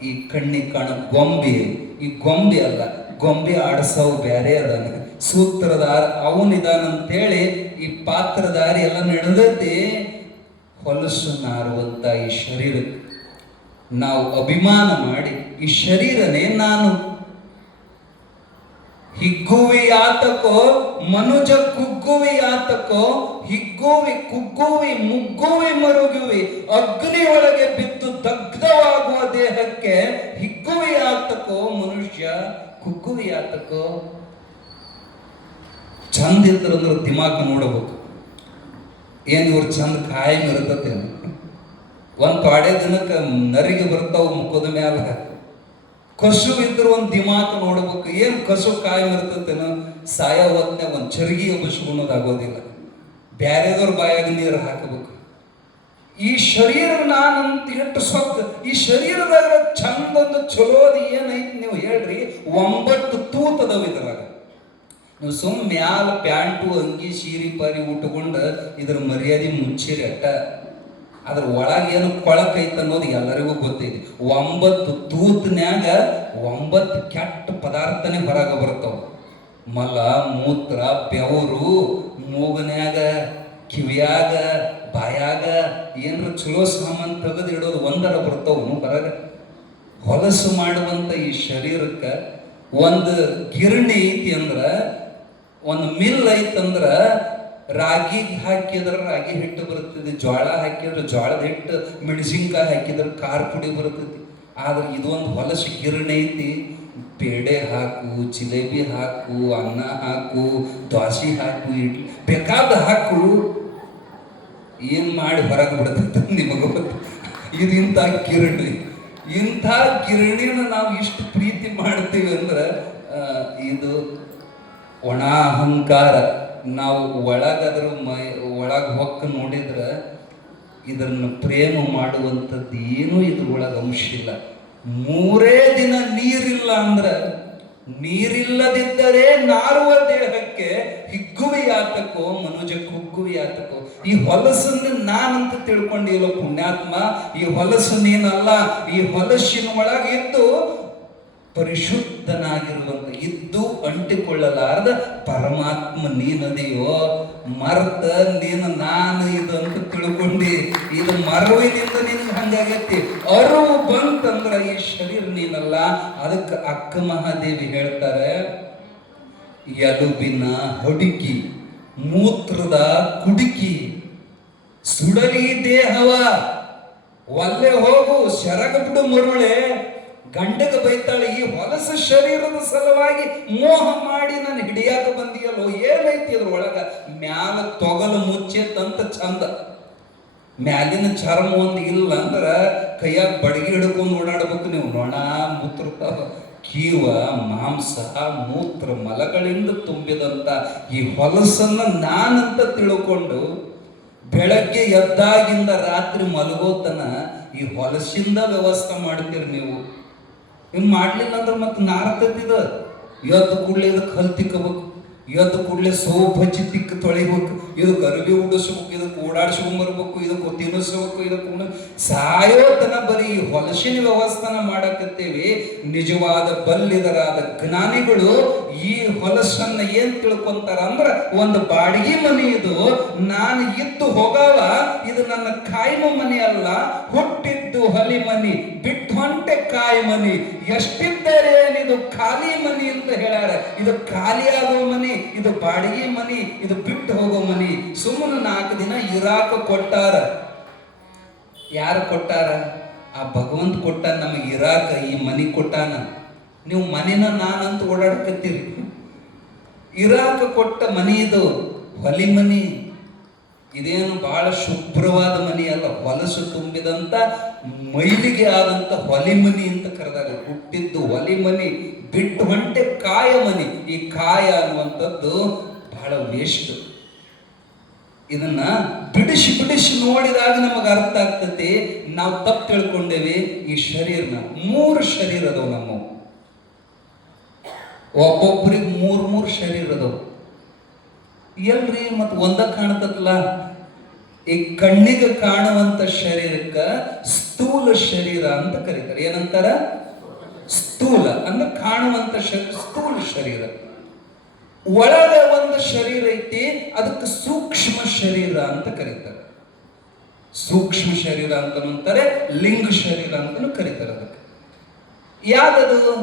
ಈ ಕಣ್ಣಿಗೆ ಕಾಣೋ ಗೊಂಬೆ. ಈ ಗೊಂಬೆ ಅಲ್ಲ, ಗೊಂಬೆ ಆಡಿಸವು ಬೇರೆ ಅದಾನ. ಸೂತ್ರಧಾರ ಅವನಿದಾನಂತೇಳಿ ಈ ಪಾತ್ರಧಾರಿ ಎಲ್ಲ ನಡೆದೈತಿ. ಹೊಲಸು ನಾರುವಂತ ಈ ಶರೀರಕ್ಕೆ ನಾವು ಅಭಿಮಾನ ಮಾಡಿ ಈ ಶರೀರನೇ ನಾನು. ಹಿಗ್ಗುವಿ ಯಾತಕೋ ಮನುಜ ಕುಗ್ಗುವಿ ಯಾತಕೋ, ಹಿಗ್ಗುವಿ ಕುಗ್ಗುವಿ ಮುಗ್ಗುವಿ ಮರುಗುವಿ, ಅಗ್ನಿ ಒಳಗೆ ಬಿದ್ದು ದಗ್ಧವಾಗುವ ದೇಹಕ್ಕೆ ಹಿಗ್ಗುವಿ ಯಾತಕೋ ಮನುಷ್ಯ, ಕುಗ್ಗುವಿ ಯಾತಕೋ. ಚಂದ ಇದ್ರಂದ್ರೆ ದಿಮಾಕ ನೋಡಬೇಕು. ಏನು ಇವ್ರು ಚಂದ ಕಾಯಂ ಇರ್ತತೇನು? ಒಂದು ಪಾಡೆ ದಿನಕ್ಕೆ ನರಿಗೆ ಬರ್ತಾವ ಮುಖದ ಮ್ಯಾಲ. ಕಸು ಇದ್ರು ಒಂದು ದಿಮಾಕ ನೋಡ್ಬೇಕು. ಏನು ಕಸು ಕಾಯಂ ಇರ್ತತೇನು? ಸಾಯ ಹೊತ್ನೆ ಒಂದು ಚರ್ಗಿ ಎಬ್ಬಿಸ್ಕೊಳೋದಾಗೋದಿಲ್ಲ. ಬ್ಯಾರೆದವ್ರ ಬಾಯಾಗ ನೀರು ಹಾಕಬೇಕು. ಈ ಶರೀರ ನಾನಂತ ಎಷ್ಟು ಸೊಕ್ಕ. ಈ ಶರೀರದಾಗ ಚಂದೊಂದು ಚಲೋದು ಏನೈತಿ ನೀವು ಹೇಳ್ರಿ? 9 ತೂತದವ ಇದ್ರಾಗ. ನೀವು ಸುಮ್ಮ ಮ್ಯಾಲ ಪ್ಯಾಂಟು ಅಂಗಿ ಸೀರೆ ಪಾರಿ ಉಟ್ಕೊಂಡು ಇದ್ರ ಮರ್ಯಾದೆ ಮುಚ್ಚಿರಿ ಅಟ್ಟ. ಅದ್ರ ಒಳಗೇನು ಕೊಳಕೈತೆ ಅನ್ನೋದು ಎಲ್ಲರಿಗೂ ಗೊತ್ತೈತಿ. 9 ತೂತ್ನ್ಯಾಗ 9 ಕೆಟ್ಟ ಪದಾರ್ಥನೇ ಹೊರಗೆ ಬರ್ತಾವ. ಮಲ, ಮೂತ್ರ, ಬೆವರು, ಮೂಗನ್ಯಾಗ, ಕಿವಿಯಾಗ, ಬಾಯಾಗ ಏನ್ರ ಚಲೋ ಸಾಮಾನು ತೆಗೆದು ಇಡೋದು ಒಂದರ ಬರ್ತಾವನು ಹೊರಗೆ. ಹೊಲಸು ಮಾಡುವಂಥ ಈ ಶರೀರಕ್ಕೆ ಒಂದು ಗಿರಣಿ ಐತಿ ಅಂದ್ರೆ, ಒಂದು ಮಿಲ್ ಐತಂದ್ರ ರಾಗಿ ಹಾಕಿದ್ರೆ ರಾಗಿ ಹಿಟ್ಟು ಬರ್ತದೆ, ಜೋಳ ಹಾಕಿದ್ರೆ ಜೋಳದ ಹಿಟ್ಟು, ಮೆಣಸಿನ್ಕಾಯಿ ಹಾಕಿದ್ರೆ ಖಾರ ಪುಡಿ ಬರ್ತೈತಿ. ಆದ್ರೆ ಇದೊಂದು ಹೊಲಸು ಗಿರಣಿ ಐತಿ. ಪೇಡೆ ಹಾಕು, ಜಿಲೇಬಿ ಹಾಕು, ಅನ್ನ ಹಾಕು, ದೋಸೆ ಹಾಕು, ಇಡ್ಲಿ ಬೇಕಾದ ಹಾಕು, ಏನು ಮಾಡಿ ಹೊರಗೆ ಬಿಡ್ತೈತೆ ನಿಮಗೆ ಗೊತ್ತು. ಇದು ಇಂಥ ಗಿರಣಿ. ಇಂಥ ಗಿರಣಿನ ನಾವು ಇಷ್ಟು ಪ್ರೀತಿ ಮಾಡ್ತೀವಿ ಅಂದ್ರೆ ಇದು ಒಣ ಅಹಂಕಾರ. ನಾವು ಒಳಗದ್ರ ಒಳಗೆ ಹೊಕ್ಕ ನೋಡಿದ್ರೆ ಇದನ್ನು ಪ್ರೇಮ ಮಾಡುವಂಥದ್ದು ಏನೂ ಇದ್ರೊಳಗೆ ಅಂಶ ಇಲ್ಲ. 3 ದಿನ ನೀರಿಲ್ಲ ಅಂದ್ರೆ, ನೀರಿಲ್ಲದಿದ್ದರೆ ನಾರುವ ದೇಹಕ್ಕೆ ಹಿಗ್ಗುವಿ ಯಾತಕೋ ಮನುಜ ಕುಗ್ಗುವಿ ಯಾತಕೋ. ಈ ಹೊಲಸನ್ನು ನಾನಂತ ತಿಳ್ಕೊಂಡಿಲ್ಲ ಪುಣ್ಯಾತ್ಮ. ಈ ಹೊಲಸು ನೀನಲ್ಲ. ಈ ಹೊಲಸಿನ ಒಳಗಿದ್ದು ಪರಿಶುದ್ಧನಾಗಿರುವಂತ, ಇದ್ದು ಅಂಟಿಕೊಳ್ಳಲಾರದ ಪರಮಾತ್ಮ ನೀನದೆಯೋ. ಮರ್ತ ನೀನು ನಾನು ಇದು ಅಂತ ತಿಳ್ಕೊಂಡಿ. ಇದು ಮರವಿನಿಂದ ನಿನಗೆ ಹಂಗಾಗೈತಿ. ಅರಿವು ಬಂತಂದ್ರ ಈ ಶರೀರ ನೀನಲ್ಲ. ಅದಕ್ಕೆ ಅಕ್ಕ ಮಹಾದೇವಿ ಹೇಳ್ತಾರೆ, ಎಲುಬಿನ ಹೊಡಿಕಿ, ಮೂತ್ರದ ಕುಡುಕಿ, ಸುಡಲಿ ದೇಹವ ಒಲ್ಲೆ ಹೋಗು ಸೆರಗ ಬಿಡು ಮರುಳೆ. ಗಂಡಗ ಬೈತಾಳೆ, ಈ ಹೊಲಸ ಶರೀರದ ಸಲುವಾಗಿ ಮೋಹ ಮಾಡಿ ನಾನು ಹಿಡಿಯಾಕ ಬಂದಿಯಲ್ಲೋ. ಏನೈತಿ ಅದ್ರ ಒಳಗ? ಮ್ಯಾಲ ತೊಗಲು ಮುಚ್ಚೇತಂತ ಚಂದ. ಮ್ಯಾಲಿನ ಚರ್ಮ ಒಂದು ಇಲ್ಲ ಅಂದ್ರ ಕೈಯಾಗ ಬಡಗಿ ಹಿಡ್ಕೊಂಡು ಓಡಾಡ್ಬೇಕು ನೀವು. ನೊಣ ಮೂತ್ರ ಕೀವ ಮಾಂಸ ಮೂತ್ರ ಮಲಗಳಿಂದ ತುಂಬಿದಂತ ಈ ಹೊಲಸನ್ನ ನಾನಂತ ತಿಳ್ಕೊಂಡು ಬೆಳಗ್ಗೆ ಎದ್ದಾಗಿಂದ ರಾತ್ರಿ ಮಲಗೋತನ ಈ ಹೊಲಸಿಂದ ವ್ಯವಸ್ಥೆ ಮಾಡ್ತೀರಿ ನೀವು. ಹಿಂಗೆ ಮಾಡ್ಲಿಲ್ಲ ಅಂದ್ರೆ ಮತ್ತೆ ನಾರಕತ್ತಿದ. ಎದ್ದು ಕೂಡಲೇ ಇದಕ್ಕೆ ಹಲ್ ತಿಕ್ಕಬೇಕು, ಎದ್ದು ಕೂಡಲೇ ಸೋಪ್ ಹಚ್ಚಿ ತಿಕ್ಕ ತೊಳಿಬೇಕು, ಇದಕ್ಕೆ ಅರಿವಿ ಉಡಿಸ್ಬೇಕು, ಇದಕ್ಕೆ ಓಡಾಡ್ಸ್ಕೊಂಬರ್ಬೇಕು, ಇದಕ್ಕೆ ತಿನ್ನಿಸ್ಬೇಕು, ಇದಕ್ಕೆ ಸಾಯೋತನ ಬರೀ ಹೊಲಸಿನ ವ್ಯವಸ್ಥಾನ ಮಾಡಕತ್ತೇವಿ. ನಿಜವಾದ ಬಲ್ಲಿದರಾದ ಜ್ಞಾನಿಗಳು ಈ ಹೊಲಸನ್ನ ಏನ್ ತಿಳ್ಕೊಂತಾರ ಅಂದ್ರ, ಒಂದು ಬಾಡಿಗೆ ಮನೆ ಇದು, ನಾನು ಇದ್ದು ಹೋಗವ, ಇದು ನನ್ನ ಕಾಯಮ ಮನೆ ಅಲ್ಲ, ಹುಟ್ಟಿದ್ದು ಹೊಲಿ ಮನಿ, ಬಿಟ್ಟು ಹೊಂಟೆ ಕಾಯಿ ಮನಿ, ಎಷ್ಟಿದ್ದರೆ ಏನಿದು ಖಾಲಿ ಮನಿ ಅಂತ ಹೇಳ್ಯಾರ. ಇದು ಖಾಲಿ ಆಗೋ ಮನಿ, ಇದು ಬಾಡಿಗೆ ಮನಿ, ಇದು ಬಿಟ್ಟು ಹೋಗೋ ಮನಿ. ಸುಮ್ಮನೆ 4 ದಿನ ಇರಾಕ ಕೊಟ್ಟಾರ. ಯಾರು ಕೊಟ್ಟಾರ? ಆ ಭಗವಂತ ಕೊಟ್ಟಾನ ನಮಗೆ ಇರಾಕ, ಈ ಮನಿ ಕೊಟ್ಟಾನ. ನೀವು ಮನಿನ ನಾನಂತ ಓಡಾಡ್ಕತ್ತೀರಿ. ಇರಾಕ ಕೊಟ್ಟ ಮನಿ ಇದು ಹೊಲಿ ಮನಿ. ಇದೇನು ಬಹಳ ಶುಭ್ರವಾದ ಮನಿ ಅಲ್ಲ, ಹೊಲಸು ತುಂಬಿದಂತ ಮೈಲಿಗೆ ಆದಂತ ಹೊಲಿ ಮನಿ ಅಂತ ಕರೆದಾಗ. ಹುಟ್ಟಿದ್ದು ಹೊಲಿ ಮನಿ, ಬಿಟ್ಟು ಹೊಂಟೆ ಕಾಯ ಮನಿ. ಈ ಕಾಯ ಅನ್ನುವಂಥದ್ದು ಬಹಳ ವೇಸ್ಟ್. ಇದನ್ನ ಬಿಡಿಸಿ ಬಿಡಿಸಿ ನೋಡಿದಾಗ ನಮಗೆ ಅರ್ಥ ಆಗ್ತತಿ ನಾವು ತಪ್ಪು ತಿಳ್ಕೊಂಡೇವಿ. ಈ ಶರೀರನ 3 ಶರೀರ ಅದಾವ ನಮ್ಮವು. ಒಬ್ಬೊಬ್ಬರಿಗೆ 3 ಶರೀರ ಅದಾವ. ಎಲ್ರಿ ಮತ್ ಒಂದ ಕಾಣ್ತತ್ಲ? ಈ ಕಣ್ಣಿಗೆ ಕಾಣುವಂತ ಶರೀರಕ್ಕ ಸ್ಥೂಲ ಶರೀರ ಅಂತ ಕರೀತಾರೆ. ಏನಂತಾರ? ಸ್ಥೂಲ ಅಂದ್ರೆ ಕಾಣುವಂತ ಶರೀರ, ಸ್ಥೂಲ ಶರೀರ. ಒಳಗೆ ಒಂದು ಶರೀರ ಐತಿ, ಅದಕ್ಕೆ ಸೂಕ್ಷ್ಮ ಶರೀರ ಅಂತ ಕರೀತಾರೆ. ಸೂಕ್ಷ್ಮ ಶರೀರ ಅಂತ ಅಂತಾರೆ, ಲಿಂಗ ಶರೀರ ಅಂತಲೂ ಕರೀತಾರೆ. ಅದಕ್ಕೆ ಯಾವ್ದದು?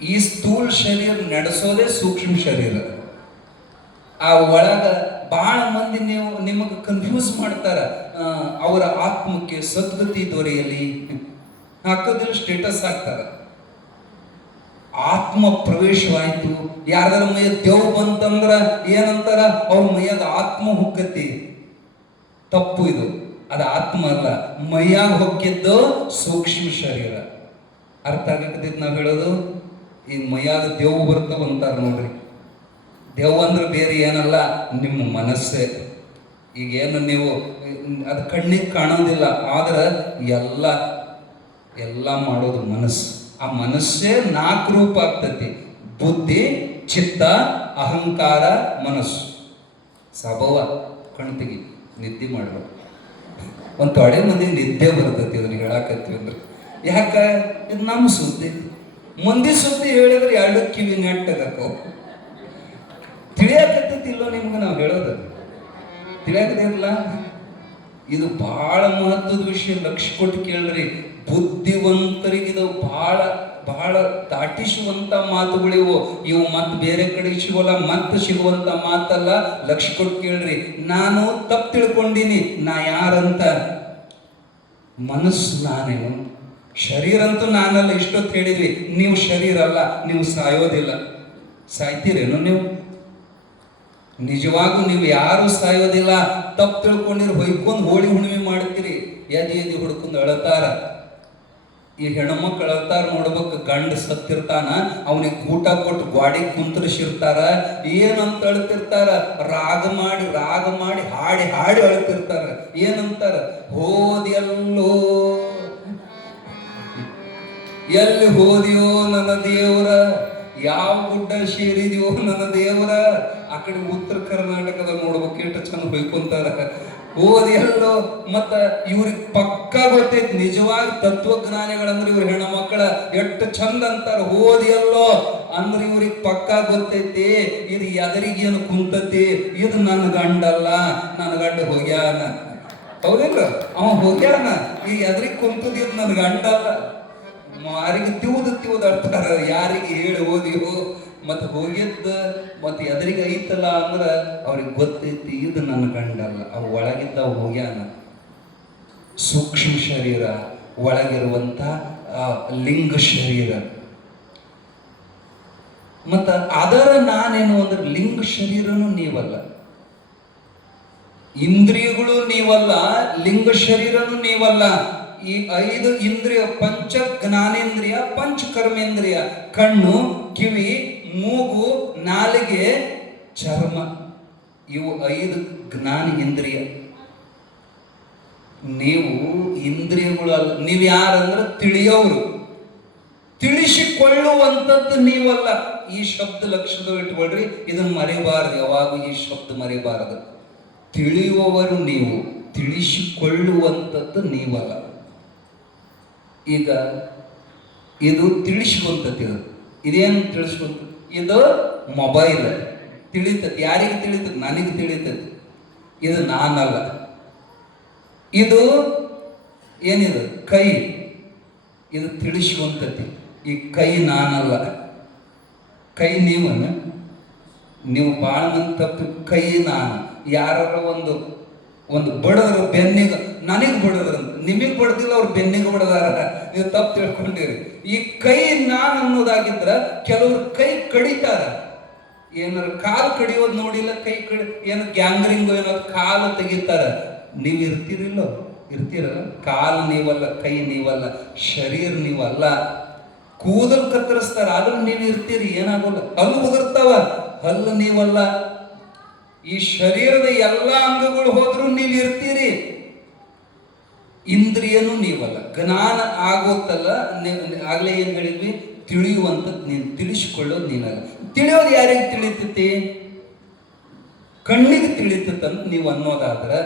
ಈ ಸ್ಥೂಲ ಶರೀರ ನಡೆಸೋದೇ ಸೂಕ್ಷ್ಮ ಶರೀರ. ಆ ಒಳಗ ಬಹಳ ಮಂದಿ ನಿಮಗೆ ಕನ್ಫ್ಯೂಸ್ ಮಾಡ್ತಾರ. ಅವರ ಆತ್ಮಕ್ಕೆ ಸದ್ಗತಿ ದೊರೆಯಲಿ ಹಾಕೋದಿಲ್ಲ, ಸ್ಟೇಟಸ್ ಹಾಕ್ತಾರ. ಆತ್ಮ ಪ್ರವೇಶವಾಯ್ತು, ಯಾರ್ದಾರ ಮೈಯ ದೇವ್ ಬಂತಂದ್ರ ಏನಂತಾರ? ಅವ್ರ ಮೈಯಾಗ ಆತ್ಮ ಹೊಕ್ಕತಿ. ತಪ್ಪು ಇದು. ಅದು ಆತ್ಮ ಅಲ್ಲ, ಮೈಯಾಗ ಹೊಕ್ಕಿದ್ದು ಸೂಕ್ಷ್ಮ ಶರೀರ. ಅರ್ಥ ಆಗಕತ್ತೈತಿ ನಾವು ಹೇಳೋದು? ಈಗ ಮೈಯಾಗ ದೇವ್ ಬರ್ತಾವಂತಾರ ನೋಡ್ರಿ. ದೇವ್ ಅಂದ್ರೆ ಬೇರೆ ಏನಲ್ಲ, ನಿಮ್ಮ ಮನಸ್ಸೇ. ಈಗೇನು ನೀವು ಅದು ಕಣ್ಣಿಗೆ ಕಾಣೋದಿಲ್ಲ, ಆದ್ರೆ ಎಲ್ಲ ಮಾಡೋದು ಮನಸ್ಸು. ಆ ಮನಸ್ಸೇ 4 ರೂಪ ಆಗ್ತತಿ: ಬುದ್ಧಿ, ಚಿತ್ತ, ಅಹಂಕಾರ, ಮನಸ್ಸು. ಸ್ವಭಾವ ಕಣ್ತಿಗಿ ನಿದ್ದೆ ಮಾಡ್ಬೇಕು. ಒಂದು ತೊಡೆ ಮಂದಿ ನಿದ್ದೆ ಬರ್ತೈತಿ ಅದನ್ನ ಹೇಳಾಕತ್ತೀವಿ ಅಂದ್ರೆ. ಯಾಕ? ಇದು ನಮ್ಮ ಸುದ್ದಿ. ಮಂದಿ ಸುದ್ದಿ ಹೇಳಿದ್ರೆ 2 ಕಿವಿ ನೆಟ್ಟಗಕ್ಕವು. ತಿಳಿಯಾಕತ್ತಿಲ್ಲೋ ನಿಮ್ಗೆ ನಾವು ಹೇಳೋದು? ತಿಳಿಯಾಕದಿರಲ್ಲ. ಇದು ಬಹಳ ಮಹತ್ವದ ವಿಷಯ, ಲಕ್ಷ್ಯ ಕೊಟ್ಟು ಕೇಳ್ರಿ. ಬುದ್ಧಿವಂತರಿಗೆ ಇದು ಬಹಳ ಬಹಳ ದಾಟಿಸುವಂತ ಮಾತುಗಳಿವು. ಇವು ಮತ್ತೆ ಬೇರೆ ಕಡೆ ಸಿಗೋಲ್ಲ, ಮತ್ತೆ ಸಿಗುವಂತ ಮಾತಲ್ಲ. ಲಕ್ಷ್ಯ ಕೊಟ್ಟು ಕೇಳ್ರಿ. ನಾನು ತಪ್ಪು ತಿಳ್ಕೊಂಡಿನಿ, ನಾ ಯಾರಂತ? ಮನಸ್ಸು ನಾನೇನು, ಶರೀರ ಅಂತೂ ನಾನಲ್ಲ. ಇಷ್ಟೊತ್ತು ಹೇಳಿದ್ವಿ, ನೀವು ಶರೀರ ಅಲ್ಲ, ನೀವು ಸಾಯೋದಿಲ್ಲ. ಸಾಯ್ತೀರೇನು ನೀವು? ನಿಜವಾಗೂ ನೀವು ಯಾರು ಸಾಯೋದಿಲ್ಲ. ತಪ್ಪು ತಿಳ್ಕೊಂಡಿರು, ಹೊಯ್ಕೊಂಡು ಹೋಳಿ ಹುಣ್ಣಿಮೆ ಮಾಡ್ತೀರಿ, ಎದಿ ಹುಡ್ಕೊಂಡು ಅಳತಾರ. ಈ ಹೆಣ್ಮಕ್ಳು ಅಳತಾರ ನೋಡ್ಬೇಕು. ಗಂಡ ಸತ್ತಿರ್ತಾನ, ಅವನಿಗೆ ಊಟ ಕೊಟ್ಟು ಗಾಡಿ ಕುಂತರಿಸಿರ್ತಾರ. ಏನಂತ ಅಳ್ತಿರ್ತಾರ? ರಾಗ ಮಾಡಿ ಹಾಡಿ ಅಳ್ತಿರ್ತಾರ. ಏನಂತಾರ? ಹೋದ್ಯಲ್ಲೋ, ಎಲ್ಲಿ ಹೋದ್ಯೋ ನನ್ನ ದೇವರ, ಯಾವ ಗುಡ್ಡ ಸೇರಿದ್ಯೋ ನನ್ನ ದೇವರ. ಆ ಕಡೆ ಉತ್ತರ ಕರ್ನಾಟಕದ ನೋಡ್ಬೇಕು, ಎಷ್ಟು ಚಂದ ಹೊಯ್ಕೊಂತಾರ. ಓದಿಯಲ್ಲೋ. ಮತ್ತ ಇವ್ರಿಗೆ ಪಕ್ಕಾ ಗೊತ್ತೈತಿ, ನಿಜವಾಗಿ ತತ್ವಜ್ಞಾನಿಗಳಂದ್ರೆ ಇವ್ರ ಹೆಣ್ಮಕ್ಳ ಎಷ್ಟು ಚಂದ ಅಂತಾರ. ಓದಿಯಲ್ಲೋ ಅಂದ್ರೆ ಇವ್ರಿಗೆ ಪಕ್ಕಾ ಗೊತ್ತೈತಿ, ಇದು ಎದರಿಗೇನು ಕುಂತತಿ, ಇದು ನನ್ನ ಗಂಡಲ್ಲ, ನನ್ನ ಗಂಡ ಹೋಗ್ಯಾನ. ಹೌದಿಲ್ಲ? ಅವ ಹೋಗ್ಯಾನ, ಈಗ ಎದರಿಗೆ ಕುಂತದ, ಇದು ನನ್ನ ಗಂಡಲ್ಲ. ಮಾರಿಗೆ ತಿವುದ ಅರ್ತಾರ. ಯಾರಿಗೆ ಹೇಳಿ ಓದಿಯೋ ಮತ್ತೆ ಹೋಗಿದ್ದ ಮತ್ತೆ ಎದರಿಗೆ ಐತಲ್ಲ ಅಂದ್ರೆ ಅವ್ರಿಗೆ ಗೊತ್ತೈತಿ, ಇದು ನನ್ನ ಗಂಡಲ್ಲ, ಅವು ಒಳಗಿದ್ದ ಹೋಗ್ಯಾನ. ಸೂಕ್ಷ್ಮ ಶರೀರ, ಒಳಗಿರುವಂತ ಲಿಂಗ ಶರೀರ. ಮತ್ತ ಅದರ ನಾನೇನು ಅಂದ್ರೆ ಲಿಂಗ ಶರೀರನು ನೀವಲ್ಲ, ಇಂದ್ರಿಯಗಳು ನೀವಲ್ಲ, ಲಿಂಗ ಶರೀರನು ನೀವಲ್ಲ. ಈ 5 ಇಂದ್ರಿಯ, ಪಂಚ ಜ್ಞಾನೇಂದ್ರಿಯ, ಪಂಚ ಕರ್ಮೇಂದ್ರಿಯ, ಕಣ್ಣು, ಕಿವಿ, ಮೂಗು, ನಾಲಿಗೆ, ಚರ್ಮ, ಇವು 5 ಜ್ಞಾನ ಇಂದ್ರಿಯ. ನೀವು ಇಂದ್ರಿಯಗಳು ಅಲ್ಲ. ನೀವು ಯಾರಂದ್ರೆ ತಿಳಿಯೋರು, ತಿಳಿಸಿಕೊಳ್ಳುವಂಥದ್ದು ನೀವಲ್ಲ. ಈ ಶಬ್ದ ಲಕ್ಷದ ಇಟ್ಕೊಳ್ರಿ, ಇದನ್ನ ಮರೆಯಬಾರದು. ಯಾವಾಗ ಈ ಶಬ್ದ ಮರೆಯಬಾರದು. ತಿಳಿಯುವವರು ನೀವು, ತಿಳಿಸಿಕೊಳ್ಳುವಂಥದ್ದು ನೀವಲ್ಲ. ಈಗ ಇದು ತಿಳಿಸ್ಕೊಂತತಿ. ಇದೇನು ತಿಳಿಸ್ಕೊಂತ? ಇದು ಮೊಬೈಲ್ ತಿಳಿತತಿ. ಯಾರಿಗೆ ತಿಳಿತತಿ? ನನಗೆ ತಿಳಿತತಿ. ಇದು ನಾನಲ್ಲ. ಇದು ಏನಿದು ಕೈ, ಇದು ತಿಳಿಸುವಂತತಿ. ಈ ಕೈ ನಾನಲ್ಲ, ಕೈ ನೀವು ಭಾಳ ಮಂದಿ ತಪ್ಪು. ಕೈ ನಾನು. ಯಾರ ಒಂದು ಬಡದ್ರ ಬೆನ್ನಿಗೆ, ನನಗೆ ಬಡದ್ರಂತ, ನಿಮಗೆ ಬಡ್ದಿಲ್ಲ, ಅವ್ರು ಬೆನ್ನಿಗೆ ಬಡದಾರ. ನೀವು ತಪ್ಪು ತಿಳ್ಕೊಂಡಿರಿ. ಈ ಕೈ ನಾನು ಅನ್ನೋದಾಗಿದ್ರ ಕೆಲವ್ರು ಕೈ ಕಡಿತಾರ. ಏನಾರ ಕಾಲು ಕಡಿಯೋದು ನೋಡಿಲ್ಲ, ಕೈ ಏನು ಗ್ಯಾಂಗ್ರಿಂಗ್ ಏನೋ ಕಾಲು ತೆಗಿತಾರ. ನೀವು ಇರ್ತೀರಲ್ಲ, ಕಾಲು ನೀವಲ್ಲ, ಕೈ ನೀವಲ್ಲ, ಶರೀರ ನೀವಲ್ಲ. ಕೂದಲು ಕತ್ತರಿಸ್ತಾರ, ಅದ್ರಲ್ಲಿ ನೀವು ಇರ್ತೀರಿ, ಏನಾಗೋಲ್ಲ. ಹಲ್ಲು ಉದುರ್ತಾವ, ಹಲ್ಲು ನೀವಲ್ಲ. ಈ ಶರೀರದ ಎಲ್ಲ ಅಂಗಗಳು ಹೋದ್ರೂ ನೀವು ಇರ್ತೀರಿ. ಇಂದ್ರಿಯನೂ ನೀವಲ್ಲ. ಜ್ಞಾನ ಆಗೋತ್ತಲ್ಲ, ಆಗ್ಲೇ ಏನ್ ಹೇಳಿದ್ವಿ, ತಿಳಿಯುವಂಥದ್ದು ನೀನು, ತಿಳಿಸಿಕೊಳ್ಳೋದು ನೀನಲ್ಲ. ತಿಳಿಯೋದು ಯಾರಿಗೆ ತಿಳಿತೈತಿ? ಕಣ್ಣಿಗೆ ತಿಳಿತಂತ ನೀವು ಅನ್ನೋದಾದ್ರೆ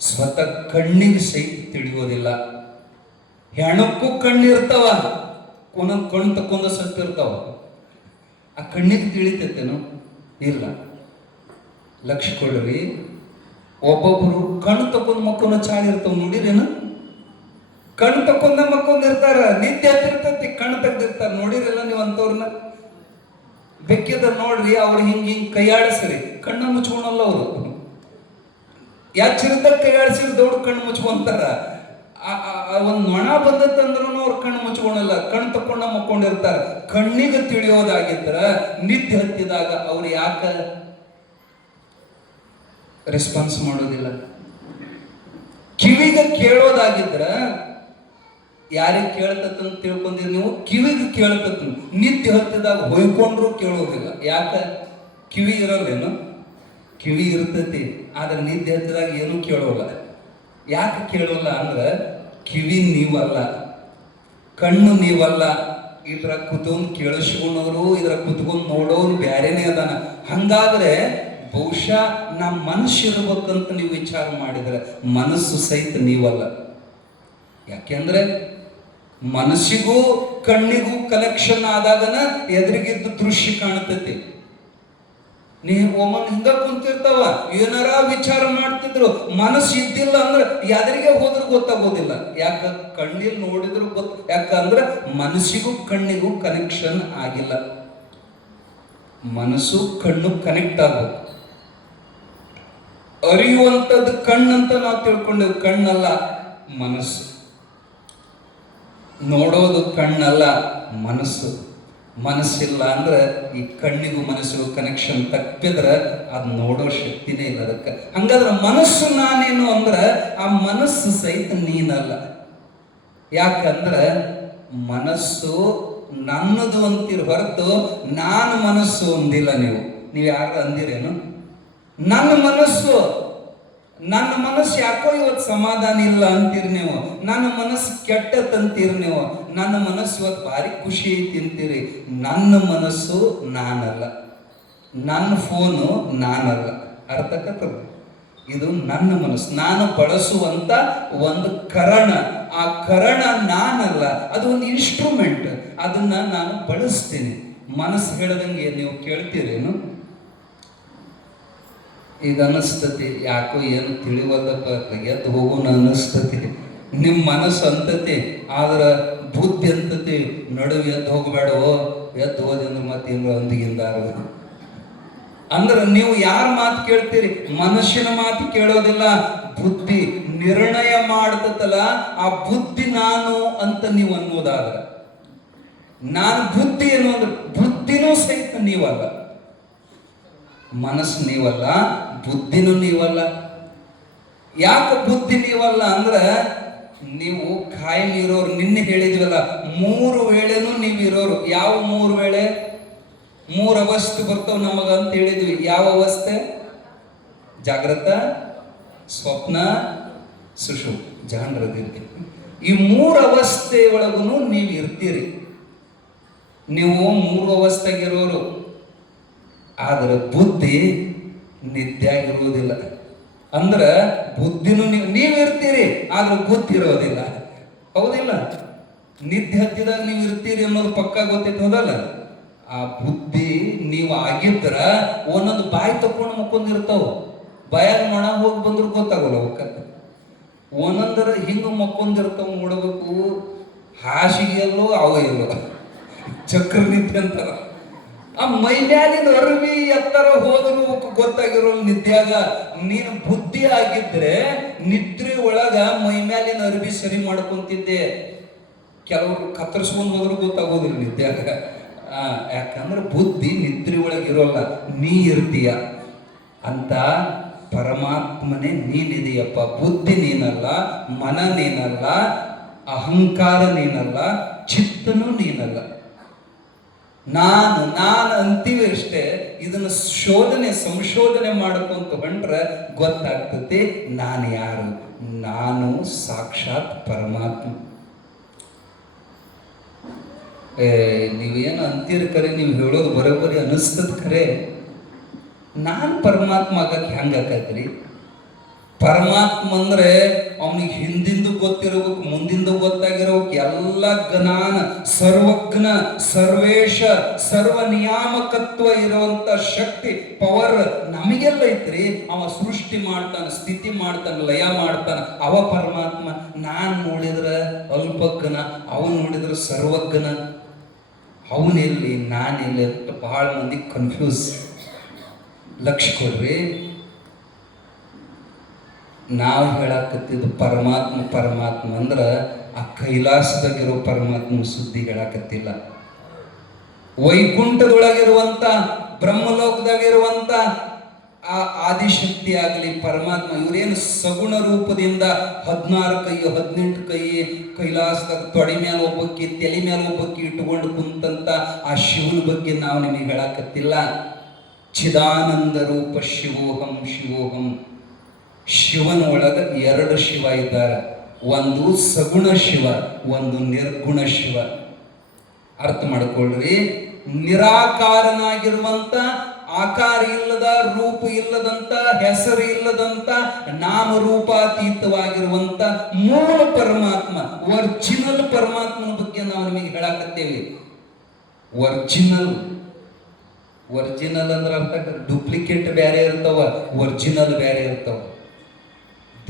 ಸ್ವತಃ ಕಣ್ಣಿಗೆ ಸಹಿತ ತಿಳಿಯೋದಿಲ್ಲ. ಹೆಣಕ್ಕೂ ಕಣ್ಣಿರ್ತಾವ, ಒಂದೊಂದು ಕಣ್ಣು ತಕ್ಕೊಂಡ ಸತ್ತಿರ್ತಾವ. ಆ ಕಣ್ಣಿಗೆ ತಿಳಿತೈತೇನು? ಇಲ್ಲ. ಲಕ್ಷ್ಯ ಕೊಡ್ರಿ. ಒಬ್ಬೊಬ್ರು ಕಣ್ಣು ತಕೊಂಡ್ ಮಕ್ಕೊಂಡ ಚಾಳಿರ್ತಾವ, ನೋಡಿರೇನು? ಕಣ್ಣು ತಕೊಂಡ ಮಕ್ಕೊಂದಿರ್ತಾರ, ನಿದ್ದೆ ಹತ್ತಿರ್ತೈತಿ, ಕಣ್ಣು ತೆಗ್ದಿರ್ತಾರ. ನೋಡಿರಲ್ಲ ನೀವು ಅಂತವ್ರನ್ನ? ಬೆಕ್ಕಿದ ನೋಡ್ರಿ, ಅವ್ರು ಹಿಂಗ್ ಕೈಯಾಡಿಸ್ರಿ, ಕಣ್ಣ ಮುಚ್ಕೊಳಲ್ಲ ಅವರು. ಯಾಚಿರ್ದಾಗ ಕೈಯಾಡಿಸಿರ್ ದೌಡ್ ಕಣ್ಣು ಮುಚ್ಕೊಂತಾರ. ಒಂದ್ ನೊಣ ಬಂದತ್ತಂದ್ರೂ ಅವ್ರು ಕಣ್ಣು ಮುಚ್ಕೊಳಲ್ಲ, ಕಣ್ಣು ತಕೊಂಡ ಮಕ್ಕೊಂಡಿರ್ತಾರ. ಕಣ್ಣಿಗೆ ತಿಳಿಯೋದಾಗಿದ್ರ ನಿದ್ದೆ ಹತ್ತಿದಾಗ ಅವ್ರು ಯಾಕ ರೆಸ್ಪಾನ್ಸ್ ಮಾಡೋದಿಲ್ಲ? ಕಿವಿಗೆ ಕೇಳೋದಾಗಿದ್ರ ಯಾರಿಗೆ ಕೇಳ್ತಂತ ತಿಳ್ಕೊಂಡಿರಿ ನೀವು? ಕಿವಿಗೆ ಕೇಳ್ತತ್. ನಿದ್ದೆ ಹತ್ತಿದಾಗ ಹೊಯ್ಕೊಂಡ್ರು ಕೇಳೋದಿಲ್ಲ. ಯಾಕ? ಕಿವಿ ಇರಲ್ಲೇನು? ಕಿವಿ ಇರ್ತೈತಿ, ಆದ್ರೆ ನಿದ್ದೆ ಹತ್ತಿದಾಗ ಏನೂ ಕೇಳೋಲ್ಲ. ಯಾಕೆ ಕೇಳೋಲ್ಲ ಅಂದ್ರೆ ಕಿವಿ ನೀವಲ್ಲ, ಕಣ್ಣು ನೀವಲ್ಲ. ಇದ್ರ ಕುತ್ಕೊಂಡ್ ಕೇಳಿಸ್ಕೊಂಡವರು, ಇದ್ರ ಕುತ್ಕೊಂಡ್ ನೋಡೋರು ಬ್ಯಾರೇನೆ ಅದಾನ. ಹಂಗಾದ್ರೆ ಬಹುಶಃ ನಮ್ಮ ಮನಸ್ಸು ಇರ್ಬೇಕಂತ ನೀವು ವಿಚಾರ ಮಾಡಿದ್ರೆ ಮನಸ್ಸು ಸಹಿತ ನೀವಲ್ಲ. ಯಾಕೆಂದ್ರೆ ಮನಸ್ಸಿಗೂ ಕಣ್ಣಿಗೂ ಕನೆಕ್ಷನ್ ಆದಾಗನ ಎದುರಿಗಿದ್ದು ದೃಶ್ಯ ಕಾಣ್ತೈತಿ. ನೀವು ಒಮ್ಮನ್ ಹಿಂಗ ಕುಂತಿರ್ತಾವ, ಏನಾರ ವಿಚಾರ ಮಾಡ್ತಿದ್ರು, ಮನಸ್ಸು ಇದ್ದಿಲ್ಲ ಅಂದ್ರೆ ಎದುರಿಗೆ ಹೋದ್ರೂ ಗೊತ್ತಾಗೋದಿಲ್ಲ. ಯಾಕ? ಕಣ್ಣಿಲ್ ನೋಡಿದ್ರು ಯಾಕಂದ್ರೆ ಮನಸ್ಸಿಗೂ ಕಣ್ಣಿಗೂ ಕನೆಕ್ಷನ್ ಆಗಿಲ್ಲ. ಮನಸ್ಸು ಕಣ್ಣು ಕನೆಕ್ಟ್ ಆಗ್ಬೇಕು. ಅರಿಯುವಂಥದ್ದು ಕಣ್ಣಂತ ನಾವು ತಿಳ್ಕೊಂಡೇವು, ಕಣ್ಣಲ್ಲ ಮನಸ್ಸು. ನೋಡೋದು ಕಣ್ಣಲ್ಲ ಮನಸ್ಸು. ಮನಸ್ಸಿಲ್ಲ ಅಂದ್ರೆ ಈ ಕಣ್ಣಿಗೂ ಮನಸ್ಸಿಗೂ ಕನೆಕ್ಷನ್ ತಪ್ಪಿದ್ರೆ ಅದು ನೋಡೋ ಶಕ್ತಿನೇ ಇಲ್ಲ ಅದಕ್ಕೆ. ಹಂಗಾದ್ರೆ ಮನಸ್ಸು ನಾನೇನು ಅಂದ್ರೆ ಆ ಮನಸ್ಸು ಸಹಿತ ನೀನಲ್ಲ. ಯಾಕಂದ್ರೆ ಮನಸ್ಸು ನನ್ನದು ಅಂತೀರಿ ಹೊರತು ನಾನು ಮನಸ್ಸು ಅಂದಿಲ್ಲ. ನೀವು ಯಾರು ಅಂದಿರೇನು? ನನ್ನ ಮನಸ್ಸು ಯಾಕೋ ಇವತ್ತು ಸಮಾಧಾನ ಇಲ್ಲ ಅಂತೀರಿ ನೀವು. ನನ್ನ ಮನಸ್ಸು ಕೆಟ್ಟದಂತೀರಿ ನೀವು. ನನ್ನ ಮನಸ್ಸು ಇವತ್ತು ಭಾರಿ ಖುಷಿ ಐತಿ ಅಂತೀರಿ. ನನ್ನ ಮನಸ್ಸು ನಾನಲ್ಲ, ನನ್ನ ಫೋನು ನಾನಲ್ಲ. ಅರ್ಥಕತ್ತದ? ಇದು ನನ್ನ ಮನಸ್ಸು, ನಾನು ಬಳಸುವಂತ ಒಂದು ಕರಣ. ಆ ಕರಣ ನಾನಲ್ಲ, ಅದು ಒಂದು ಇನ್ಸ್ಟ್ರೂಮೆಂಟ್. ಅದನ್ನ ನಾನು ಬಳಸ್ತೀನಿ. ಮನಸ್ಸು ಹೇಳದಂಗೆ ನೀವು ಕೇಳ್ತೀರೇನು? ಈಗ ಅನಿಸ್ತತಿ, ಯಾಕೋ ಏನು ತಿಳಿವಲ್ಲಪ್ಪ, ಎದ್ದು ಹೋಗೋಣ ಅನಿಸ್ತತಿ. ನಿಮ್ಮ ಮನಸ್ಸು ಅಂತತಿ, ಆದ್ರೆ ಬುದ್ಧಿ ಅಂತತಿ ನಡುವೆ ಎದ್ದು ಹೋಗಬೇಡವೋ. ಎದ್ದು ಹೋದಂದ್ರೆ ಮತ್ತೆ ಏನು ಒಂದಿಗಿಂದಾರ ಅಂದ್ರೆ ನೀವು ಯಾರ ಮಾತು ಕೇಳ್ತೀರಿ? ಮನುಷ್ಯನ ಮಾತು ಕೇಳೋದಿಲ್ಲ. ಬುದ್ಧಿ ನಿರ್ಣಯ ಮಾಡ್ತಲ್ಲ, ಆ ಬುದ್ಧಿ ನಾನು ಅಂತ ನೀವು ಅನ್ನೋದಾದ್ರೆ, ನಾನು ಬುದ್ಧಿ ಏನು ಅಂದ್ರೆ ಬುದ್ಧಿನೂ ಸಹಿತ ನೀವಲ್ಲ. ಮನಸ್ಸು ನೀವಲ್ಲ, ಬುದ್ಧಿನೂ ನೀವಲ್ಲ. ಯಾಕೆ ಬುದ್ಧಿ ನೀವಲ್ಲ ಅಂದ್ರೆ ನೀವು ಕಾಯಂ ಇರೋರು. ನಿನ್ನೆ ಹೇಳಿದ್ವಲ್ಲ, 3 ವೇಳೆನೂ ನೀವು ಇರೋರು. ಯಾವ 3 ವೇಳೆ? 3 ಅವಸ್ಥೆ ಬರ್ತಾವ ನಮಗ ಅಂತ ಹೇಳಿದ್ವಿ. ಯಾವ ಅವಸ್ಥೆ? ಜಾಗ್ರತ, ಸ್ವಪ್ನ, ಸುಷುಪ್ತಿ, ಜಾಣರದಿರ್ತಿ. ಈ 3 ಅವಸ್ಥೆ ಒಳಗೂ ನೀವು ಇರ್ತೀರಿ. ನೀವು 3 ಅವಸ್ಥೆಗಿರೋರು. ಆದ್ರೆ ಬುದ್ಧಿ ನಿದ್ಯಾಗಿರುವುದಿಲ್ಲ. ಅಂದ್ರೆ ಬುದ್ಧಿನೂ ನೀವಿರ್ತೀರಿ, ಆದ್ರೆ ಬುದ್ಧಿ ಇರೋದಿಲ್ಲ. ಹೌದಿಲ್ಲ? ನಿದ್ದೆ ಹತ್ತಿದಾಗ ನೀವು ಇರ್ತೀರಿ ಅನ್ನೋದು ಪಕ್ಕ ಗೊತ್ತೈತೆ, ಹೌದಲ್ಲ? ಆ ಬುದ್ಧಿ ನೀವು ಆಗಿದ್ರ ಒಂದೊಂದು ಬಾಯಿ ತಕೊಂಡು ಮುಕ್ಕೊಂಡಿರ್ತಾವ. ಬಾಯಾಗ ನೊಣ ಹೋಗಿ ಬಂದ್ರು ಗೊತ್ತಾಗಲ್ಲ ಅವಕ್ಕ. ಒಂದೊಂದರ ಹಿಂಗೆ ಮಕ್ಕೊಂದಿರ್ತಾವ ನೋಡಬೇಕು, ಹಾಸಿಗೆ ಎಲ್ಲೋ ಅವ ಎಲ್ಲೋ ಚಕ್ರ ನಿದ್ದೆ ಅಂತಾರ. ಆ ಮೈ ಮ್ಯಾಲಿನ ಅರಿವಿ ಎತ್ತರ ಹೋದ್ರು ಗೊತ್ತಾಗಿರೋ ನಿದ್ಯಾಗ ನೀನು ಬುದ್ಧಿ ಆಗಿದ್ರೆ ನಿದ್ರೆ ಒಳಗ ಮೈ ಮ್ಯಾಲಿನ ಅರಿವಿ ಸರಿ ಮಾಡ್ಕೊಂತಿದ್ದೆ. ಕೆಲವರು ಕತ್ತರಿಸ್ಕೊಂಡು ಹೋದ್ರು ಗೊತ್ತಾಗೋದಿಲ್ಲ ನಿದ್ಯಾಗ. ಯಾಕಂದ್ರೆ ಬುದ್ಧಿ ನಿದ್ರೆ ಒಳಗೆ ಇರೋಲ್ಲ, ನೀ ಇರ್ತೀಯ ಅಂತ. ಪರಮಾತ್ಮನೇ ನೀನಿದೆಯಪ್ಪ. ಬುದ್ಧಿ ನೀನಲ್ಲ, ಮನ ನೀನಲ್ಲ, ಅಹಂಕಾರ ನೀನಲ್ಲ, ಚಿತ್ತನೂ ನೀನಲ್ಲ. ನಾನು ಅಂತೀವಿ ಅಷ್ಟೇ. ಇದನ್ನು ಸಂಶೋಧನೆ ಮಾಡ್ಕೊಂತ ಹೊಂಟ್ರೆ ಗೊತ್ತಾಗ್ತದೆ ನಾನು ಯಾರು. ನಾನು ಸಾಕ್ಷಾತ್ ಪರಮಾತ್ಮ. ನೀವೇನು ಅಂತೀರಿ ಖರೆ, ನೀವು ಹೇಳೋದು ಬರೋಬ್ಬರಿ ಅನಿಸ್ತದ ಖರೆ. ನಾನು ಪರಮಾತ್ಮ ಆಗಕ್ಕೆ ಹೆಂಗೆ ಆಕೈತ್ರಿ? ಪರಮಾತ್ಮ ಅಂದ್ರೆ ಅವನಿಗೆ ಹಿಂದಿಂದು ಗೊತ್ತಿರ್ಬೇಕು, ಮುಂದಿಂದು ಗೊತ್ತಾಗಿರ್ಬೇಕು. ಎಲ್ಲ ಜ್ಞಾನ, ಸರ್ವಜ್ಞ, ಸರ್ವೇಶ, ಸರ್ವ ನಿಯಾಮಕತ್ವ ಇರುವಂತ ಶಕ್ತಿ, ಪವರ್ ನಮಗೆಲ್ಲ ಐತ್ರಿ. ಅವ ಸೃಷ್ಟಿ ಮಾಡ್ತಾನೆ, ಸ್ಥಿತಿ ಮಾಡ್ತಾನೆ, ಲಯ ಮಾಡ್ತಾನೆ. ಅವ ಪರಮಾತ್ಮ. ನಾನು ನೋಡಿದ್ರೆ ಅಲ್ಪಜ್ಞ, ಅವನು ನೋಡಿದ್ರೆ ಸರ್ವಜ್ಞ. ಅವನೆಲ್ಲಿ ನಾನೆಲ್ಲಿ ಅಂತ ಬಹಳ ಮಂದಿ ಕನ್ಫ್ಯೂಸ್. ಲಕ್ಷ್ಯ ಕೊಡ್ರಿ. ನಾವು ಹೇಳಕತ್ತಿದ್ದು ಪರಮಾತ್ಮ ಅಂದ್ರೆ ಆ ಕೈಲಾಸದಾಗಿರೋ ಪರಮಾತ್ಮ ಸುದ್ದಿ ಹೇಳಕತ್ತಿಲ್ಲ. ವೈಕುಂಠದೊಳಗಿರುವಂತ, ಬ್ರಹ್ಮಲೋಕದಾಗಿರುವಂತ ಆ ಆದಿಶಕ್ತಿ ಆಗಲಿ, ಪರಮಾತ್ಮ, ಇವರೇನು ಸಗುಣ ರೂಪದಿಂದ 16 ಕೈ 18 ಕೈ ಕೈಲಾಸದಾಗ ತೊಡೆ ಮೇಲೆ ಒಬ್ಬಕ್ಕಿ, ತಲೆ ಮೇಲೆ ಒಬ್ಬಕ್ಕಿ ಇಟ್ಟುಕೊಂಡು ಕುಂತಂತ ಆ ಶಿವನ ಬಗ್ಗೆ ನಾವು ನಿಮಗೆ ಹೇಳಕತ್ತಿಲ್ಲ. ಚಿದಾನಂದ ರೂಪ ಶಿವೋಹಂ. ಶಿವನ ಒಳಗ 2 ಶಿವ ಇದ್ದಾರೆ. ಒಂದು ಸಗುಣ ಶಿವ, ಒಂದು ನಿರ್ಗುಣ ಶಿವ. ಅರ್ಥ ಮಾಡ್ಕೊಳ್ರಿ. ನಿರಾಕಾರನಾಗಿರುವಂತ, ಆಕಾರ ಇಲ್ಲದ, ರೂಪ ಇಲ್ಲದಂತ, ಹೆಸರು ಇಲ್ಲದಂತ, ನಾಮರೂಪಾತೀತವಾಗಿರುವಂತ ಮೂಲ ಪರಮಾತ್ಮ, ಒರಿಜಿನಲ್ ಪರಮಾತ್ಮನ ಬಗ್ಗೆ ನಾವು ನಿಮಗೆ ಹೇಳಕತ್ತೇವೆ. ಒರಿಜಿನಲ್ ಅಂದ್ರೆ ಅರ್ಥ, ಡೂಪ್ಲಿಕೇಟ್ ಬೇರೆ ಇರ್ತಾವ, ಒರಿಜಿನಲ್ ಬೇರೆ ಇರ್ತಾವ.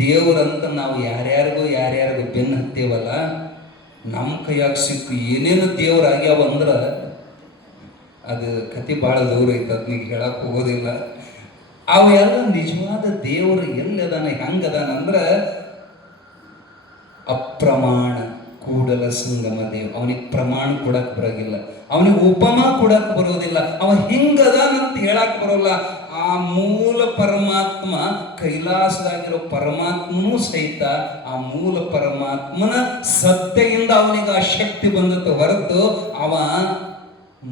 ದೇವರಂತ ನಾವು ಯಾರ್ಯಾರಿಗೂ ಬೆನ್ನು ಹತ್ತೇವಲ್ಲ, ನಮ್ಮ ಕೈಯಾಗ ಸಿಕ್ಕು ಏನೇನು ದೇವರಾಗ್ಯಾವ ಅಂದ್ರೆ ಅದು ಕತೆ ಭಾಳ ದೂರ ಐತೆ, ಅದನ್ನ ಹೇಳಕ್ ಹೋಗೋದಿಲ್ಲ. ಅವೆಲ್ಲ ನಿಜವಾದ ದೇವರು ಎಲ್ಲದಾನ, ಹೆಂಗದಾನ ಅಂದ್ರೆ ಅಪ್ರಮಾಣ ಕೂಡಲ ಸಂಗಮ ದೇವ. ಅವನಿಗೆ ಪ್ರಮಾಣ ಕೊಡಕ್ ಬರೋದಿಲ್ಲ, ಅವನಿಗೆ ಉಪಮ ಕೊಡಕ್ ಬರೋದಿಲ್ಲ, ಅವ ಹಿಂಗದಾನಂತ ಹೇಳಕ್ ಬರೋಲ್ಲ. ಆ ಮೂಲ ಪರಮಾತ್ಮ, ಕೈಲಾಸದಾಗಿರೋ ಪರಮಾತ್ಮನೂ ಸಹಿತ ಆ ಮೂಲ ಪರಮಾತ್ಮನ ಸತ್ತೆಯಿಂದ ಅವನಿಗೆ ಆ ಶಕ್ತಿ ಬಂದದ್ದು ಹೊರತು ಅವ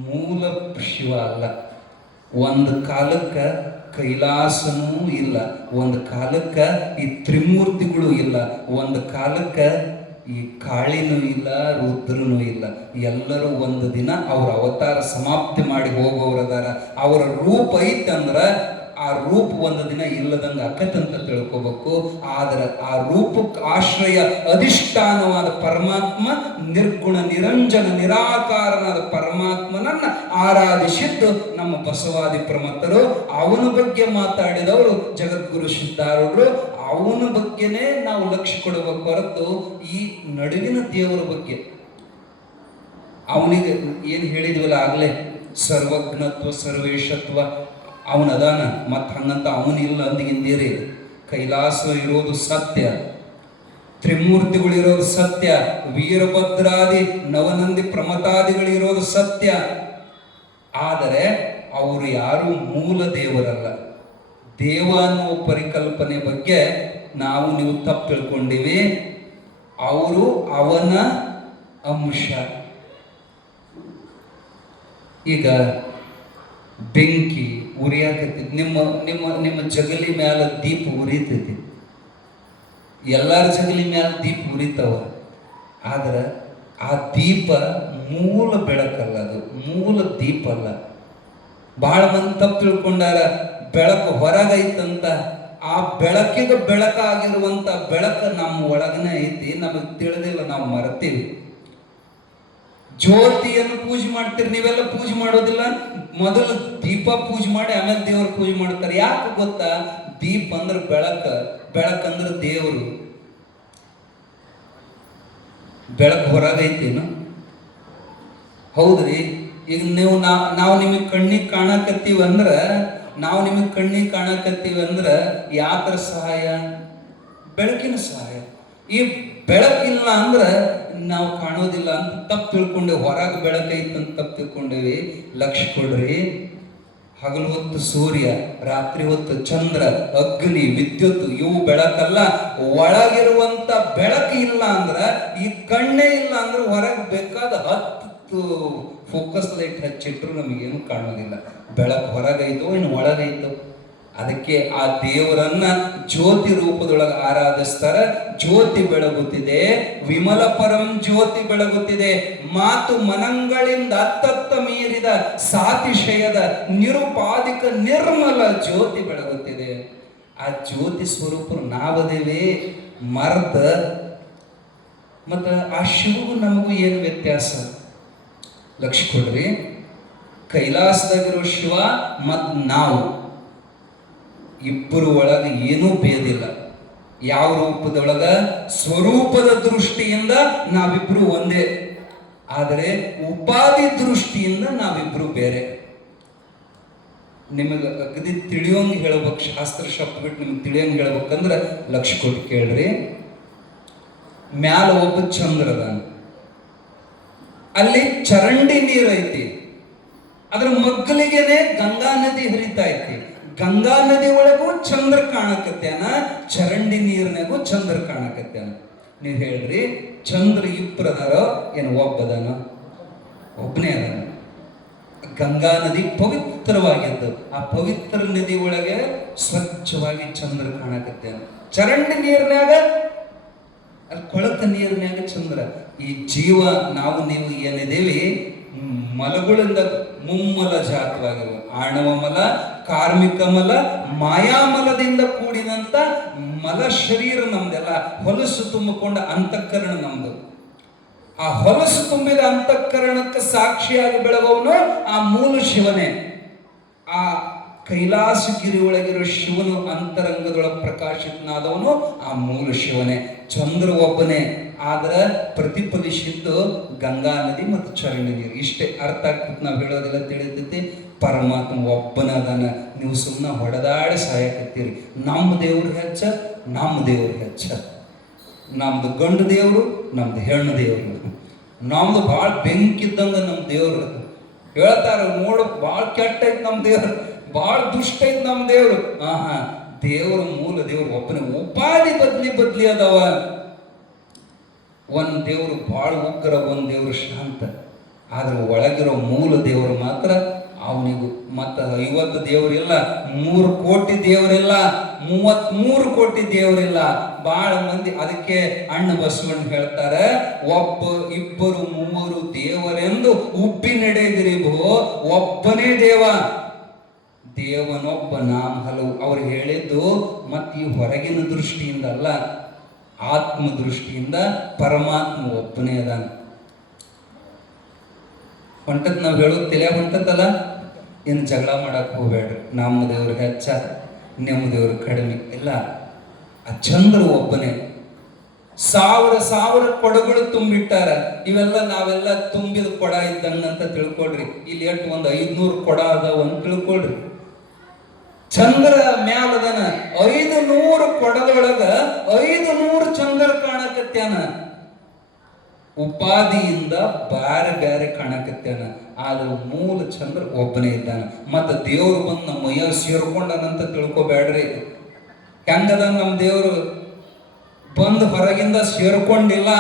ಮೂಲ ಶಿವ ಅಲ್ಲ. ಒಂದು ಕಾಲಕ್ಕೆ ಕೈಲಾಸನೂ ಇಲ್ಲ, ಒಂದು ಕಾಲಕ್ಕೆ ಈ ತ್ರಿಮೂರ್ತಿಗಳು ಇಲ್ಲ, ಒಂದು ಕಾಲಕ್ಕೆ ಈ ಕಾಳಿನೂ ಇಲ್ಲ, ರುದ್ರನೂ ಇಲ್ಲ. ಎಲ್ಲರೂ ಒಂದು ದಿನ ಅವ್ರ ಅವತಾರ ಸಮಾಪ್ತಿ ಮಾಡಿ ಹೋಗೋರದಾರ. ಅವರ ರೂಪ ಐತಂದ್ರೆ ಆ ರೂಪ ಒಂದು ದಿನ ಇಲ್ಲದಂಗೆ ಅಕ್ಕತ್ತಂತ ತಿಳ್ಕೋಬೇಕು. ಆದ್ರೆ ಆ ರೂಪಕ್ಕೆ ಆಶ್ರಯ ಅಧಿಷ್ಠಾನವಾದ ಪರಮಾತ್ಮ, ನಿರ್ಗುಣ ನಿರಂಜನ ನಿರಾಕಾರನಾದ ಪರಮಾತ್ಮನನ್ನ ಆರಾಧಿಸಿದ್ದು ನಮ್ಮ ಬಸವಾದಿ ಪ್ರಮತ್ತರು. ಅವನ ಬಗ್ಗೆ ಮಾತಾಡಿದವರು ಜಗದ್ಗುರು ಸಿದ್ಧಾರೂಢರು. ಅವನ ಬಗ್ಗೆನೇ ನಾವು ಲಕ್ಷ್ಯ ಕೊಡಬೇಕು ಹೊರತು ಈ ನಡುವಿನ ದೇವರ ಬಗ್ಗೆ. ಅವನಿಗೆ ಏನು ಹೇಳಿದ್ವಲ್ಲ ಆಗಲೇ, ಸರ್ವಜ್ಞತ್ವ, ಸರ್ವೇಶತ್ವ ಅವನದಾನ. ಮತ್ತು ಹಂಗಂತ ಅವನಿಲ್ಲ ಅಂದಿಗಿಂದೇರಿ. ಕೈಲಾಸ ಇರೋದು ಸತ್ಯ, ತ್ರಿಮೂರ್ತಿಗಳಿರೋದು ಸತ್ಯ, ವೀರಭದ್ರಾದಿ ನವನಂದಿ ಪ್ರಮತಾದಿಗಳಿರೋದು ಸತ್ಯ. ಆದರೆ ಅವರು ಯಾರು ಮೂಲ ದೇವರಲ್ಲ. ದೇವ ಅನ್ನೋ ಪರಿಕಲ್ಪನೆ ಬಗ್ಗೆ ನಾವು ನೀವು ತಪ್ಪು ತಿಳ್ಕೊಂಡಿವಿ. ಅವರು ಅವನ ಅಂಶ. ಈಗ ಬೆಂಕಿ ಉರಿಯಾಕತ್ತೈತಿ, ನಿಮ್ಮ ನಿಮ್ಮ ನಿಮ್ಮ ಜಗಲಿ ಮ್ಯಾಲ ದೀಪ ಉರಿತೈತಿ. ಎಲ್ಲರ ಜಗಲಿ ಮ್ಯಾಲ ದೀಪ ಉರಿತಾವ. ಆದ್ರೆ ಆ ದೀಪ ಮೂಲ ಬೆಳಕಲ್ಲ, ಅದು ಮೂಲ ದೀಪ ಅಲ್ಲ. ಬಹಳ ಮಂದಿ ತಪ್ಪು ತಿಳ್ಕೊಂಡಾರ. ಬೆಳಕು ಹೊರಗೈತಂತ. ಆ ಬೆಳಕಿಗೆ ಬೆಳಕಾಗಿರುವಂತ ಬೆಳಕು ನಮ್ಮ ಒಳಗನೆ ಐತಿ, ನಮಗೆ ತಿಳಿದಿಲ್ಲ, ನಾವು ಮರೆತೀವಿ. ಜ್ಯೋತಿಯನ್ನು ಪೂಜೆ ಮಾಡ್ತೀರಿ, ನೀವೆಲ್ಲ ಪೂಜೆ ಮಾಡೋದಿಲ್ಲ. ಮೊದಲು ದೀಪ ಪೂಜೆ ಮಾಡಿ ಆಮೇಲೆ ದೇವ್ರ ಪೂಜೆ ಮಾಡ್ತಾರೆ. ಯಾಕೆ ಗೊತ್ತಾ? ದೀಪ ಅಂದ್ರೆ ಬೆಳಕಂದ್ರೆ ದೇವರು. ಬೆಳಕು ಹೊರಗೈತೇನು? ಹೌದ್ರಿ. ಈಗ ನೀವು ನಾವು ನಿಮಗೆ ಕಣ್ಣಿಗೆ ಕಾಣಕತ್ತೀವಿ ಅಂದ್ರೆ ಯಾತ್ರ ಸಹಾಯ? ಬೆಳಕಿನ ಸಹಾಯ. ಈ ಬೆಳಕಿಲ್ಲ ಅಂದ್ರೆ ನಾವು ಕಾಣೋದಿಲ್ಲ ಅಂತ ತಪ್ಪು ತಿಳ್ಕೊಂಡೇವಿ. ಹೊರಗೆ ಬೆಳಕೈತೆ ಅಂತ ತಪ್ಪು ತಿಳ್ಕೊಂಡೇವಿ. ಲಕ್ಷ್ಯ ಕೊಡ್ರಿ. ಹಗಲು ಹೊತ್ತು ಸೂರ್ಯ, ರಾತ್ರಿ ಹೊತ್ತು ಚಂದ್ರ, ಅಗ್ನಿ, ವಿದ್ಯುತ್ ಇವು ಬೆಳಕಲ್ಲ. ಒಳಗಿರುವಂತ ಬೆಳಕು ಇಲ್ಲ ಅಂದ್ರೆ, ಈ ಕಣ್ಣೇ ಇಲ್ಲ ಅಂದ್ರೆ ಹೊರಗೆ ಬೇಕಾದ 10 ಫೋಕಸ್ ಲೈಟ್ ಹಚ್ಚಿಟ್ರು ನಮಗೇನು ಕಾಣೋದಿಲ್ಲ. ಬೆಳಕು ಹೊರಗೈತೋ ಇನ್ನು ಒಳಗೈತೋ? ಅದಕ್ಕೆ ಆ ದೇವರನ್ನ ಜ್ಯೋತಿ ರೂಪದೊಳಗೆ ಆರಾಧಿಸ್ತಾರ. ಜ್ಯೋತಿ ಬೆಳಗುತ್ತಿದೆ, ವಿಮಲ ಪರಂ ಜ್ಯೋತಿ ಬೆಳಗುತ್ತಿದೆ. ಮಾತು ಮನಂಗಳಿಂದ ಅತ್ತತ್ತ ಮೀರಿದ ಸಾತಿಶಯದ ನಿರುಪಾದಿಕ ನಿರ್ಮಲ ಜ್ಯೋತಿ ಬೆಳಗುತ್ತಿದೆ. ಆ ಜ್ಯೋತಿ ಸ್ವರೂಪರು ನಾವದೇವೆ ಮರ್ದ. ಮತ್ತ ಆ ಶಿವಗೂ ನಮಗೂ ಏನು ವ್ಯತ್ಯಾಸ? ಲಕ್ಷ್ಯ ಕೊಡ್ರಿ. ಕೈಲಾಸದಾಗಿರೋ ಶಿವ ಮತ್ತು ನಾವು ಇಬ್ಬರು ಒಳಗೆ ಏನೂ ಭೇದಿಲ್ಲ. ಯಾವ ರೂಪದೊಳಗ? ಸ್ವರೂಪದ ದೃಷ್ಟಿಯಿಂದ ನಾವಿಬ್ರು ಒಂದೇ, ಆದರೆ ಉಪಾಧಿ ದೃಷ್ಟಿಯಿಂದ ನಾವಿಬ್ರು ಬೇರೆ. ನಿಮಗೆ ಅಗದಿ ತಿಳಿಯೋಂಗೆ ಹೇಳ್ಬೇಕು, ಶಾಸ್ತ್ರ ಶಬ್ದ ಬಿಟ್ಟು ನಿಮ್ಗೆ ತಿಳಿಯೋಂಗೆ ಹೇಳ್ಬೇಕಂದ್ರೆ ಲಕ್ಷ್ಯ ಕೊಟ್ಟು ಕೇಳ್ರಿ. ಮ್ಯಾಲ ಒಬ್ಬ ಚಂದ್ರದ, ಅಲ್ಲಿ ಚರಂಡಿ ನೀರು ಐತಿ, ಅದ್ರ ಮಗ್ಗಲಿಗೆನೆ ಗಂಗಾ ನದಿ ಹರಿತಾ ಐತಿ. ಗಂಗಾ ನದಿ ಒಳಗೂ ಚಂದ್ರ ಕಾಣಕತ್ಯಾನ, ಚರಂಡಿ ನೀರಿನಾಗೂ ಚಂದ್ರ ಕಾಣಕತ್ಯಾನ. ನೀವು ಹೇಳ್ರಿ, ಚಂದ್ರ ಇಬ್ಬರದಾರೋ ಏನು ಒಬ್ಬದಾನ? ಒಬ್ಬನೇ ಅದಾನ. ಗಂಗಾ ನದಿ ಪವಿತ್ರವಾಗಿದ್ದು, ಆ ಪವಿತ್ರ ನದಿ ಒಳಗೆ ಸ್ವಚ್ಛವಾಗಿ ಚಂದ್ರ ಕಾಣಕತ್ಯಾನ. ಚರಂಡಿ ನೀರಿನಾಗ, ಅಲ್ಲಿ ಕೊಳಕ ನೀರಿನಾಗ ಚಂದ್ರ. ಈ ಜೀವ ನಾವು ನೀವು ಏನಿದೇವಿ ಮಲಗಳಿಂದ ಮುಮ್ಮಲ ಜಾತವಾಗಿರುವ ಆಣವ ಮಲ, ಕಾರ್ಮಿಕ ಮಲ, ಮಾಯಾಮಲದಿಂದ ಕೂಡಿದಂತ ಮಲ ಶರೀರ ನಮ್ದೆಲ್ಲ. ಹೊಲಸು ತುಂಬಿಕೊಂಡ ಅಂತಃಕರಣ ನಮ್ದು. ಆ ಹೊಲಸು ತುಂಬಿದ ಅಂತಃಕರಣಕ್ಕೆ ಸಾಕ್ಷಿಯಾಗಿ ಬೆಳಗವನು ಆ ಮೂಲ ಶಿವನೇ. ಆ ಕೈಲಾಸಗಿರಿ ಒಳಗಿರೋ ಶಿವನು ಅಂತರಂಗದೊಳಗೆ ಪ್ರಕಾಶಿತನಾದವನು ಆ ಮೂಲ ಶಿವನೇ. ಚಂದ್ರ ಒಬ್ಬನೇ, ಆದ್ರೆ ಪ್ರತಿಫಲಿಸಿದ್ದು ಗಂಗಾ ನದಿ ಮತ್ತು ಚರಂಡಿ ನೀರು. ಇಷ್ಟೇ ಅರ್ಥ ಆಗ್ತದೆ. ನಾವು ಹೇಳೋದಿಲ್ಲ, ತಿಳಿತೈತಿ. ಪರಮಾತ್ಮ ಒಬ್ಬನ ಅದಾನ. ನೀವು ಸುಮ್ಮನೆ ಹೊಡೆದಾಡಿ ಸಾಯಕತ್ತೀರಿ. ನಮ್ಮ ದೇವ್ರು ಹೆಚ್ಚ, ನಮ್ಮ ದೇವ್ರು ಹೆಚ್ಚ. ನಮ್ದು ಗಂಡು ದೇವರು, ನಮ್ದು ಹೆಣ್ಣು ದೇವರು. ನಮ್ದು ಭಾಳ ಬೆಂಕಿದ್ದಂಗ ನಮ್ಮ ದೇವ್ರು. ಹೇಳ್ತಾರ, ನೋಡು ಭಾಳ ಕೆಟ್ಟ ಐತಿ ನಮ್ಮ ದೇವ್ರು, ಭಾಳ ದುಷ್ಟ ಐತಿ ನಮ್ಮ ದೇವ್ರು. ದೇವರು ಮೂಲ ದೇವ್ರು ಒಬ್ಬನೇ. ಉಪಾಧಿ ಬದ್ಲಿ ಅದಾವ. ಒಂದು ದೇವರು ಭಾಳ ಉಗ್ರ, ಒಂದು ದೇವರು ಶಾಂತ. ಆದ್ರೆ ಒಳಗಿರೋ ಮೂಲ ದೇವರು ಮಾತ್ರ ಅವನಿಗೂ. ಮತ್ತು 50 ದೇವರಿಲ್ಲ, 3 ಕೋಟಿ ದೇವರಿಲ್ಲ, 33 ಕೋಟಿ ದೇವರಿಲ್ಲ. ಭಾಳ ಮಂದಿ ಅದಕ್ಕೆ ಅಣ್ಣ ಬಸವಣ್ಣ ಹೇಳ್ತಾರೆ, ಒಬ್ಬ ಇಬ್ಬರು ಮೂವರು ದೇವರೆಂದು ಉಬ್ಬಿ ನಡೆದಿರಿ ಭೋ, ಒಬ್ಬನೇ ದೇವ, ದೇವನೊಬ್ಬ ನಾಮ ಹಲವು. ಅವ್ರು ಹೇಳಿದ್ದು ಮತ್ತು ಈ ಹೊರಗಿನ ದೃಷ್ಟಿಯಿಂದ ಅಲ್ಲ, ಆತ್ಮ ದೃಷ್ಟಿಯಿಂದ ಪರಮಾತ್ಮ ಒಬ್ಬನೇ ಅದಾನ. ಹೊಂಟತ್ ನಾವು ಹೇಳೋದು ತಲೆ ಹೊಂಟತ್ತಲ್ಲ, ಇನ್ನು ಜಗಳ ಮಾಡಕ್ಕೆ ಹೋಗ್ಬೇಡ್ರಿ. ನಮ್ಮ ದೇವ್ರು ಹೆಚ್ಚ, ನಿಮ್ಮ ದೇವ್ರು ಕಡಿಮೆ ಇಲ್ಲ. ಆ ಚಂದ್ರ ಒಬ್ಬನೇ. 1000 ಕೊಡಗಳು ತುಂಬಿಟ್ಟಾರ. ಇವೆಲ್ಲ ನಾವೆಲ್ಲ ತುಂಬಿದ ಕೊಡ ಇದ್ದಂಗಂತ ತಿಳ್ಕೊಳ್ರಿ. ಇಲ್ಲಿ ಎಷ್ಟು ಒಂದು 500 ಕೊಡ ಅದಾವ ಅಂತ ತಿಳ್ಕೊಳ್ರಿ. ಚಂದ್ರ ಮ್ಯಾಲದನ 500 ಕೊಡದೊಳಗ 500 ಚಂದ್ರ ಕಾಣಕತ್ಯಾನ. ಉಪಾಧಿಯಿಂದ ಬ್ಯಾರೆ ಬ್ಯಾರೆ ಕಾಣಕತ್ಯಾನ, ಆದ್ರೆ ಮೂಲ ಚಂದ್ರ ಒಬ್ಬನೇ ಇದ್ದಾನ. ಮತ್ತು ದೇವ್ರು ಬಂದು ನಮ್ಮ ಮೈಯ ಸೇರ್ಕೊಂಡನಂತ ತಿಳ್ಕೊಬೇಡ್ರಿ. ಹೆಂಗದ ನಮ್ಮ ದೇವ್ರು ಬಂದು ಹೊರಗಿಂದ ಸೇರ್ಕೊಂಡಿಲ್ಲ.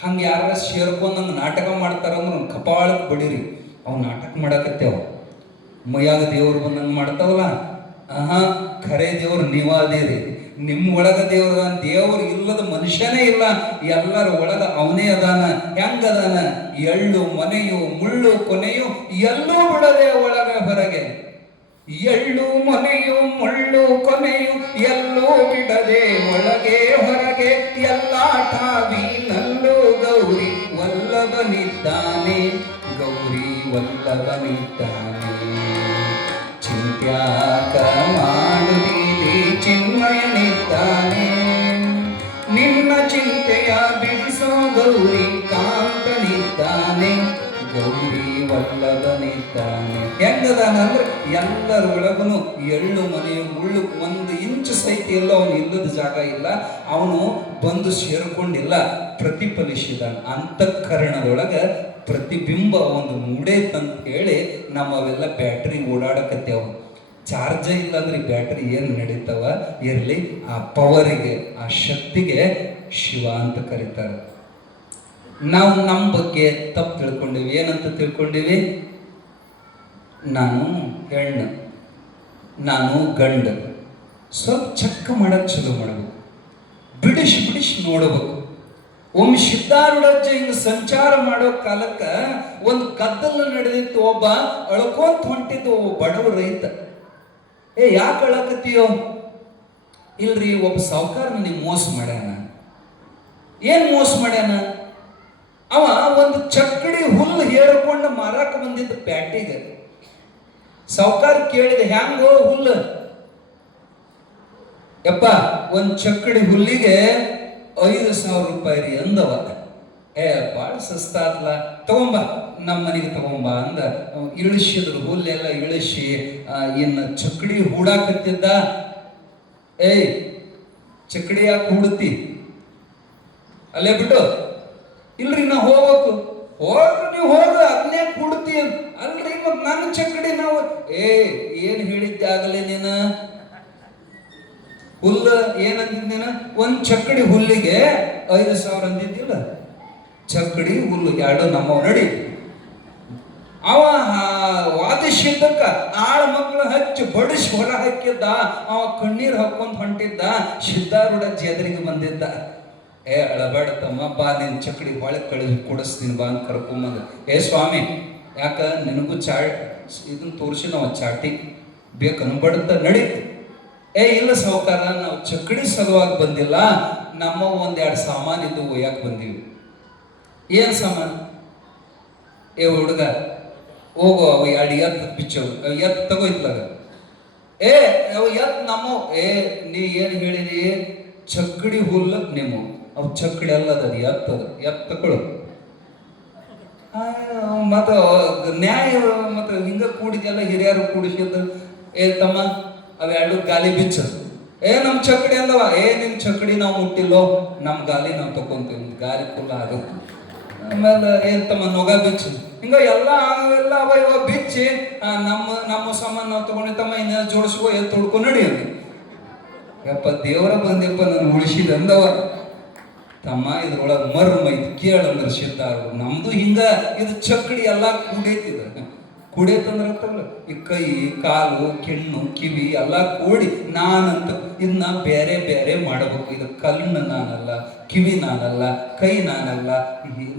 ಹಂಗೆ ಯಾರ ಸೇರ್ಕೊಂಡಂಗೆ ನಾಟಕ ಮಾಡ್ತಾರಂದ್ರೆ ಕಪಾಳಕ್ಕೆ ಬಡಿರಿ, ಅವ್ ನಾಟಕ ಮಾಡಕತ್ತೇವ. ಮೈಯಾಗ ದೇವ್ರು ಬಂದಂಗೆ ಮಾಡ್ತಾವಲ್ಲ, ಖರೆ ದೇವ್ರು ನೀವ ಅದೇರಿ. ನಿಮ್ಮ ಒಳಗ ದೇವ್ರ ದೇವ್ರು ಇಲ್ಲದ ಮನುಷ್ಯನೇ ಇಲ್ಲ. ಎಲ್ಲರ ಒಳಗ ಅವನೇ ಅದಾನ. ಹೆಂಗದಾನ? ಎಳ್ಳು ಮನೆಯು ಮುಳ್ಳು ಕೊನೆಯು ಎಲ್ಲೂ ಬಿಡದೆ ಒಳಗ ಹೊರಗೆ. ಎಳ್ಳು ಮನೆಯು ಮುಳ್ಳು ಕೊನೆಯು ಎಲ್ಲೂ ಬಿಡದೆ ಒಳಗೆ ಹೊರಗೆ. ಎಲ್ಲ ಠಾವಿನಲ್ಲೂ ಗೌರಿ ವಲ್ಲಭನಿದ್ದಾನೆ, ಗೌರಿ ವಲ್ಲಭನಿದ್ದಾನೆ. ಚಿಂತ್ಯಾಕ ಮಾಡುತ್ತೀರಿ ಚಿನ್ಮಯನಿದ್ದಾನೆ, ನಿನ್ನ ಚಿಂತೆಯ ಬಿಡಿಸೋ ಗೌರಿ ಗೌರಿ ವಲ್ಲಭನಿದ್ದಾನೆ. ಹೆಂಗದಾನ ಅಂದ್ರೆ ಎಲ್ಲರ ಒಳಗನು ಎಳ್ಳು ಮನೆಯ ಮುಳ್ಳು ಒಂದು ಇಂಚು ಸಹಿತ ಎಲ್ಲ ಅವನು ಇಲ್ಲದ ಜಾಗ ಇಲ್ಲ. ಅವನು ಬಂದು ಸೇರ್ಕೊಂಡಿಲ್ಲ, ಪ್ರತಿಫಲಿಸಿದ ಅಂತಃಕರಣದೊಳಗ ಪ್ರತಿಬಿಂಬ ಒಂದು ಮೂಡೈತಂತ ಹೇಳಿ ನಮ್ಮವೆಲ್ಲ ಬ್ಯಾಟ್ರಿ ಓಡಾಡಕತ್ತೇವು. ಚಾರ್ಜ ಇಲ್ಲ ಅಂದ್ರೆ ಬ್ಯಾಟ್ರಿ ಏನು ನಡೀತಾವ? ಇರಲಿ. ಆ ಪವರಿಗೆ, ಆ ಶಕ್ತಿಗೆ ಶಿವ ಅಂತ ಕರೀತಾರೆ. ನಾವು ನಮ್ಮ ಬಗ್ಗೆ ತಪ್ಪು ತಿಳ್ಕೊಂಡಿವಿ. ಏನಂತ ತಿಳ್ಕೊಂಡಿವಿ? ನಾನು ಹೆಣ್ಣು, ನಾನು ಗಂಡ. ಸ್ವಲ್ಪ ಚೆಕ್ ಮಾಡಕ್ಕೆ ಶುರು ಮಾಡಬೇಕು, ಬಿಡಿಸಿ ನೋಡಬೇಕು. ಒಮ್ಮೆ ಸಿದ್ಧಾರೂಢಜ್ಜ ಹಿಂಗೆ ಸಂಚಾರ ಮಾಡೋ ಕಾಲಕ್ಕೆ ಒಂದು ಗದ್ದಲ ನಡೆದಿತ್ತು. ಒಬ್ಬ ಅಳ್ಕೊಂತ ಹೊಂಟಿದ್ದು ಒಬ್ಬ ಬಡವ ರೈತ. ಯಾಕೆ ಅಳಕತ್ತೀಯೋ? ಇಲ್ರಿ, ಒಬ್ಬ ಸಾವುಕಾರ ನಿಮಗೆ ಮೋಸ ಮಾಡ್ಯಾನ. ಏನು ಮೋಸ ಮಾಡ್ಯಾನ? ಅವ ಒಂದು ಚಕ್ಕಡಿ ಹುಲ್ಲು ಹೇರ್ಕೊಂಡು ಮಾರಾಕ ಬಂದಿದ್ದ ಪ್ಯಾಟಿಗೆ. ಸಾವುಕಾರ ಕೇಳಿದ, ಹ್ಯಾಂಗೋ ಹುಲ್ಲು? ಯಪ್ಪ, ಒಂದು ಚಕ್ಕಡಿ ಹುಲ್ಲಿಗೆ 5,000 ರೂಪಾಯಿ ರೀ ಅಂದವ. ಭಾಳ ಸಸ್ತಾತ್ಲ, ತಗೊಂಬ, ನಮ್ಮ ಮನೆಗೆ ತಗೊಂಬ ಅಂದ. ಇಳಿಸಿದ್ರು, ಹುಲ್ಲೆಲ್ಲ ಇಳಿಸಿ ಇನ್ನು ಚಕ್ಕಡಿ ಹೂಡಾಕತ್ತಿದ್ದ. ಚಕ್ಕಡಿ ಯಾಕೆ ಹೂಡುತ್ತಿ? ಅಲ್ಲೇ ಬಿಟ್ಟು, ಇಲ್ರಿ ನಾ ಹೋಗ್ಬೇಕು. ಹೋಗ್ರಿ, ನೀವು ಹೋಗ, ಅದನ್ನೇ ಹೂಡುತ್ತಿ. ಅಲ್ರಿ ಮತ್ ನನ್ನ ಚಕ್ಕಡಿ ನಾವು ಏನು ಹೇಳಿದ್ದೆ ಆಗಲೇ ನೀನು? ಹುಲ್ಲು ಏನಂದಿದ್ ನೀನು? ಒಂದು ಚಕ್ಕಡಿ ಹುಲ್ಲಿಗೆ 5,000 ಅಂದಿದ್ದಿಲ್ಲ. ಚಕ್ಕಡಿ ಹುಲ್ಲು ಎರಡು ನಮ್ಮವ್ ನಡಿ. ಅವ ವಾದಿಸಿದ್ದಕ್ಕ ಆಳ ಮಕ್ಕಳು ಹಚ್ಚಿ ಬಡಿಸಿ ಹೊರ ಹಾಕಿದ್ದ. ಅವ ಕಣ್ಣೀರು ಹಾಕೊಂಡ್ ಹೊಂಟಿದ್ದ. ಸಿದ್ಧಾರೂಢ ಎದುರಿಗೆ ಬಂದಿದ್ದ. ಅಳಬೇಡ ತಮ್ಮ, ಬಾ, ನಿನ್ ಚಕ್ಕಡಿ ಹೊಳೆ ಕೊಡಿಸ್ತೀನಿ ಬಾ ಅಂತ ಕರ್ಕೊಂಬಂದ. ಸ್ವಾಮಿ, ಯಾಕ ನಿನಗೂ ಇದನ್ನ ತೋರಿಸಿ ನಾವು ಚಾಟಿ ಬೇಕನ್ಬಡ್ತ ನಡಿ. ಇಲ್ಲ ಸಾವುಕಾರ, ನಾವು ಚಕ್ಕಡಿ ಸಲುವಾಗಿ ಬಂದಿಲ್ಲ, ನಮ್ಮ ಒಂದೆರಡು ಸಾಮಾನು ಇದ್ದು ಒಯ್ಯಾಕೆ ಬಂದೀವಿ. ಏನು ಸಾಮಾನು? ಹುಡುಗ ಹೋಗೋ, ಅವ 2 ಎತ್ತು ಬಿಚ್ಚವು, ಎತ್ತು ತಗೋಯ್ತಲಾಗ. ಅವ ಎತ್ತು ನಮ್ಮ. ನೀ ಏನು ಹೇಳಿರಿ? ಚಕ್ಕಡಿ ಹುಲ್ಲು ನಿಮ್ಮ. ಅವು ಚಕ್ಕಡಿ ಅಲ್ಲದ, ಅದು ಎತ್ತದ. ಎತ್ತು ತಗೊಳು. ಮತ್ತು ನ್ಯಾಯ ಮತ್ತು ಹಿಂಗ ಕೂಡಿದೆಲ್ಲ ಹಿರಿಯರು ಕೂಡಿಸಿದ್ದು. ತಮ್ಮ, ಅವೆರಡು ಗಾಲಿ ಬಿಚ್ಚದು. ನಮ್ಮ ಚಕ್ಕಡಿ ಅಂದವ. ನಿನ್ನ ಚಕ್ಕಡಿ ನಾವು ಮುಟ್ಟಿಲ್ಲೋ, ನಮ್ಮ ಗಾಲಿ ನಾವು ತಗೊಂತೀವಿ. ಗಾಲಿ ಫುಲ್ ಆಗುತ್ತೆ. ಆಮೇಲೆ ತಮ್ಮ ನೊಗ ಬಿಚ್ಚು. ಹಿಂಗ ಎಲ್ಲ ಅವ ಇವ ಬಿಚ್ಚಿ ನಮ್ಮ ಸಾಮಾನು ನಾವು ತಗೊಂಡಿ. ತಮ್ಮ ಇನ್ನೇನು ಜೋಡಿಸ್ಕೋ, ತೊಡ್ಕೊ ನಡಿ ಅಂದ. ಯಪ್ಪ, ದೇವರ ಬಂದೆಪ್ಪ ನಾನು ಉಳಿಸಿದ ಅಂದವ. ತಮ್ಮ, ಇದ್ರೊಳಗೆ ಮರ್ಮ ಇದು ಕೇಳಂದ್ರೆ ಸಿದ್ಧಾರೂಢ. ನಮ್ದು ಹಿಂಗ ಇದು ಚಕ್ಕಡಿ ಎಲ್ಲ ಕೂಡೈತಿದ. ಕೂಡೈತಂದ್ರತ್ತಲ್ಲ, ಈ ಕೈ ಕಾಲು ಕೆಣ್ಣು ಕಿವಿ ಎಲ್ಲ ಕೂಡಿ ನಾನಂತ ಇದನ್ನ ಬೇರೆ ಬೇರೆ ಮಾಡಬೇಕು. ಇದು ಕಣ್ಣು ನಾನಲ್ಲ, ಕಿವಿ ನಾನಲ್ಲ, ಕೈ ನಾನಲ್ಲ,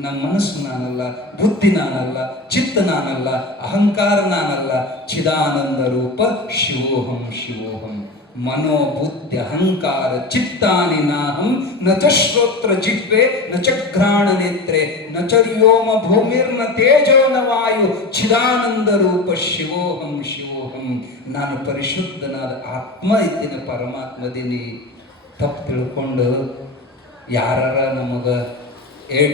ನನ್ನ ಮನಸ್ಸು ನಾನಲ್ಲ, ಬುದ್ಧಿ ನಾನಲ್ಲ, ಚಿತ್ತ ನಾನಲ್ಲ, ಅಹಂಕಾರ ನಾನಲ್ಲ. ಚಿದಾನಂದ ರೂಪ ಶಿವೋಹಂ ಶಿವೋಹಂ. ಮನೋಬುದ್ಧಿ ಅಹಂಕಾರ ಚಿತ್ತಾನಿ ನಾಹಂ. ನ ಚ ಶ್ರೋತ್ರ ಜಿಹ್ವೆ, ನ ಚ ಘ್ರಾಣ ನೇತ್ರೆ, ನ ಚ ವ್ಯೋಮ ಭೂಮಿರ್ನ ತೇಜೋ ನ ವಾಯು. ಚಿದಾನಂದ ರೂಪ ಶಿವೋಹಂ ಶಿವೋಹಂ. ನಾನು ಪರಿಶುದ್ಧನಾದ ಆತ್ಮ ಇದ್ದೀನಿ, ಪರಮಾತ್ಮದೀನಿ. ತಪ್ಪು ತಿಳ್ಕೊಂಡು ಯಾರ ನಮಗ